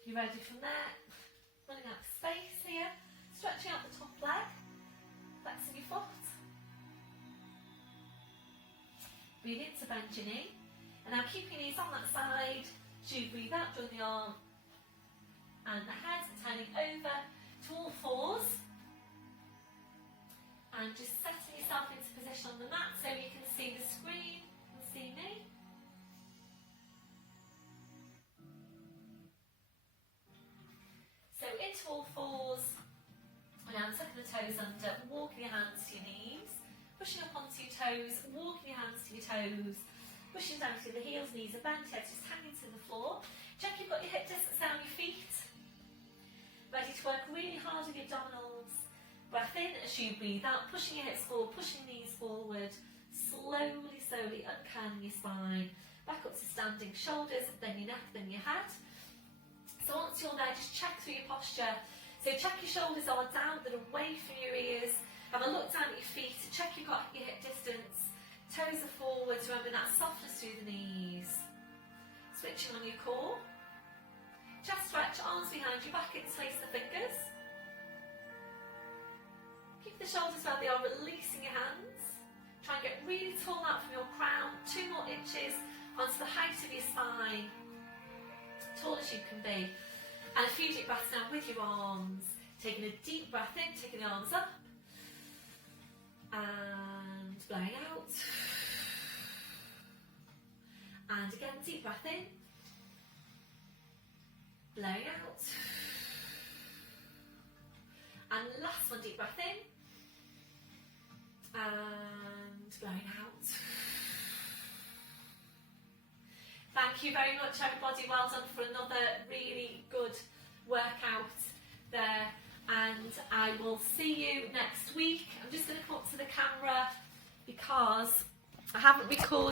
If you're ready from there, running out of space here, stretching out the top leg, flexing your foot. Breathe in to bend your knee. And now keep your knees on that side. As you breathe out, join the arm and the head, turning over to all fours. And just setting yourself into position on the mat so you can see the screen and see me. So into all fours. And now tucking the toes under, walking your hands to your knees. Pushing up onto your toes, walking your hands to your toes. Pushing down to the heels, knees are bent, head's just hanging to the floor. Check you've got your hip distance down your feet. Ready to work really hard with your abdominals. Breath in as you breathe out, pushing your hips forward, pushing knees forward. Slowly, slowly uncurling your spine. Back up to standing shoulders, then your neck, then your head. So once you're there, just check through your posture. So check your shoulders are down, they're away from your ears. Have a look down at your feet, check you've got your hip distance. Toes are forwards, remember that softness through the knees. Switching on your core. Chest stretch, arms behind your back, interlace the fingers. Keep the shoulders where they are, releasing your hands. Try and get really tall out from your crown, 2 more inches onto the height of your spine. Tall as you can be. And a few deep breaths now with your arms. Taking a deep breath in, taking the arms up. And blowing out. And again, deep breath in. Blowing out. And last one, deep breath in. And blowing out. Thank you very much, everybody. Well done for another really good workout there. And I will see you next week. I'm just going to come up to the camera because I haven't recorded.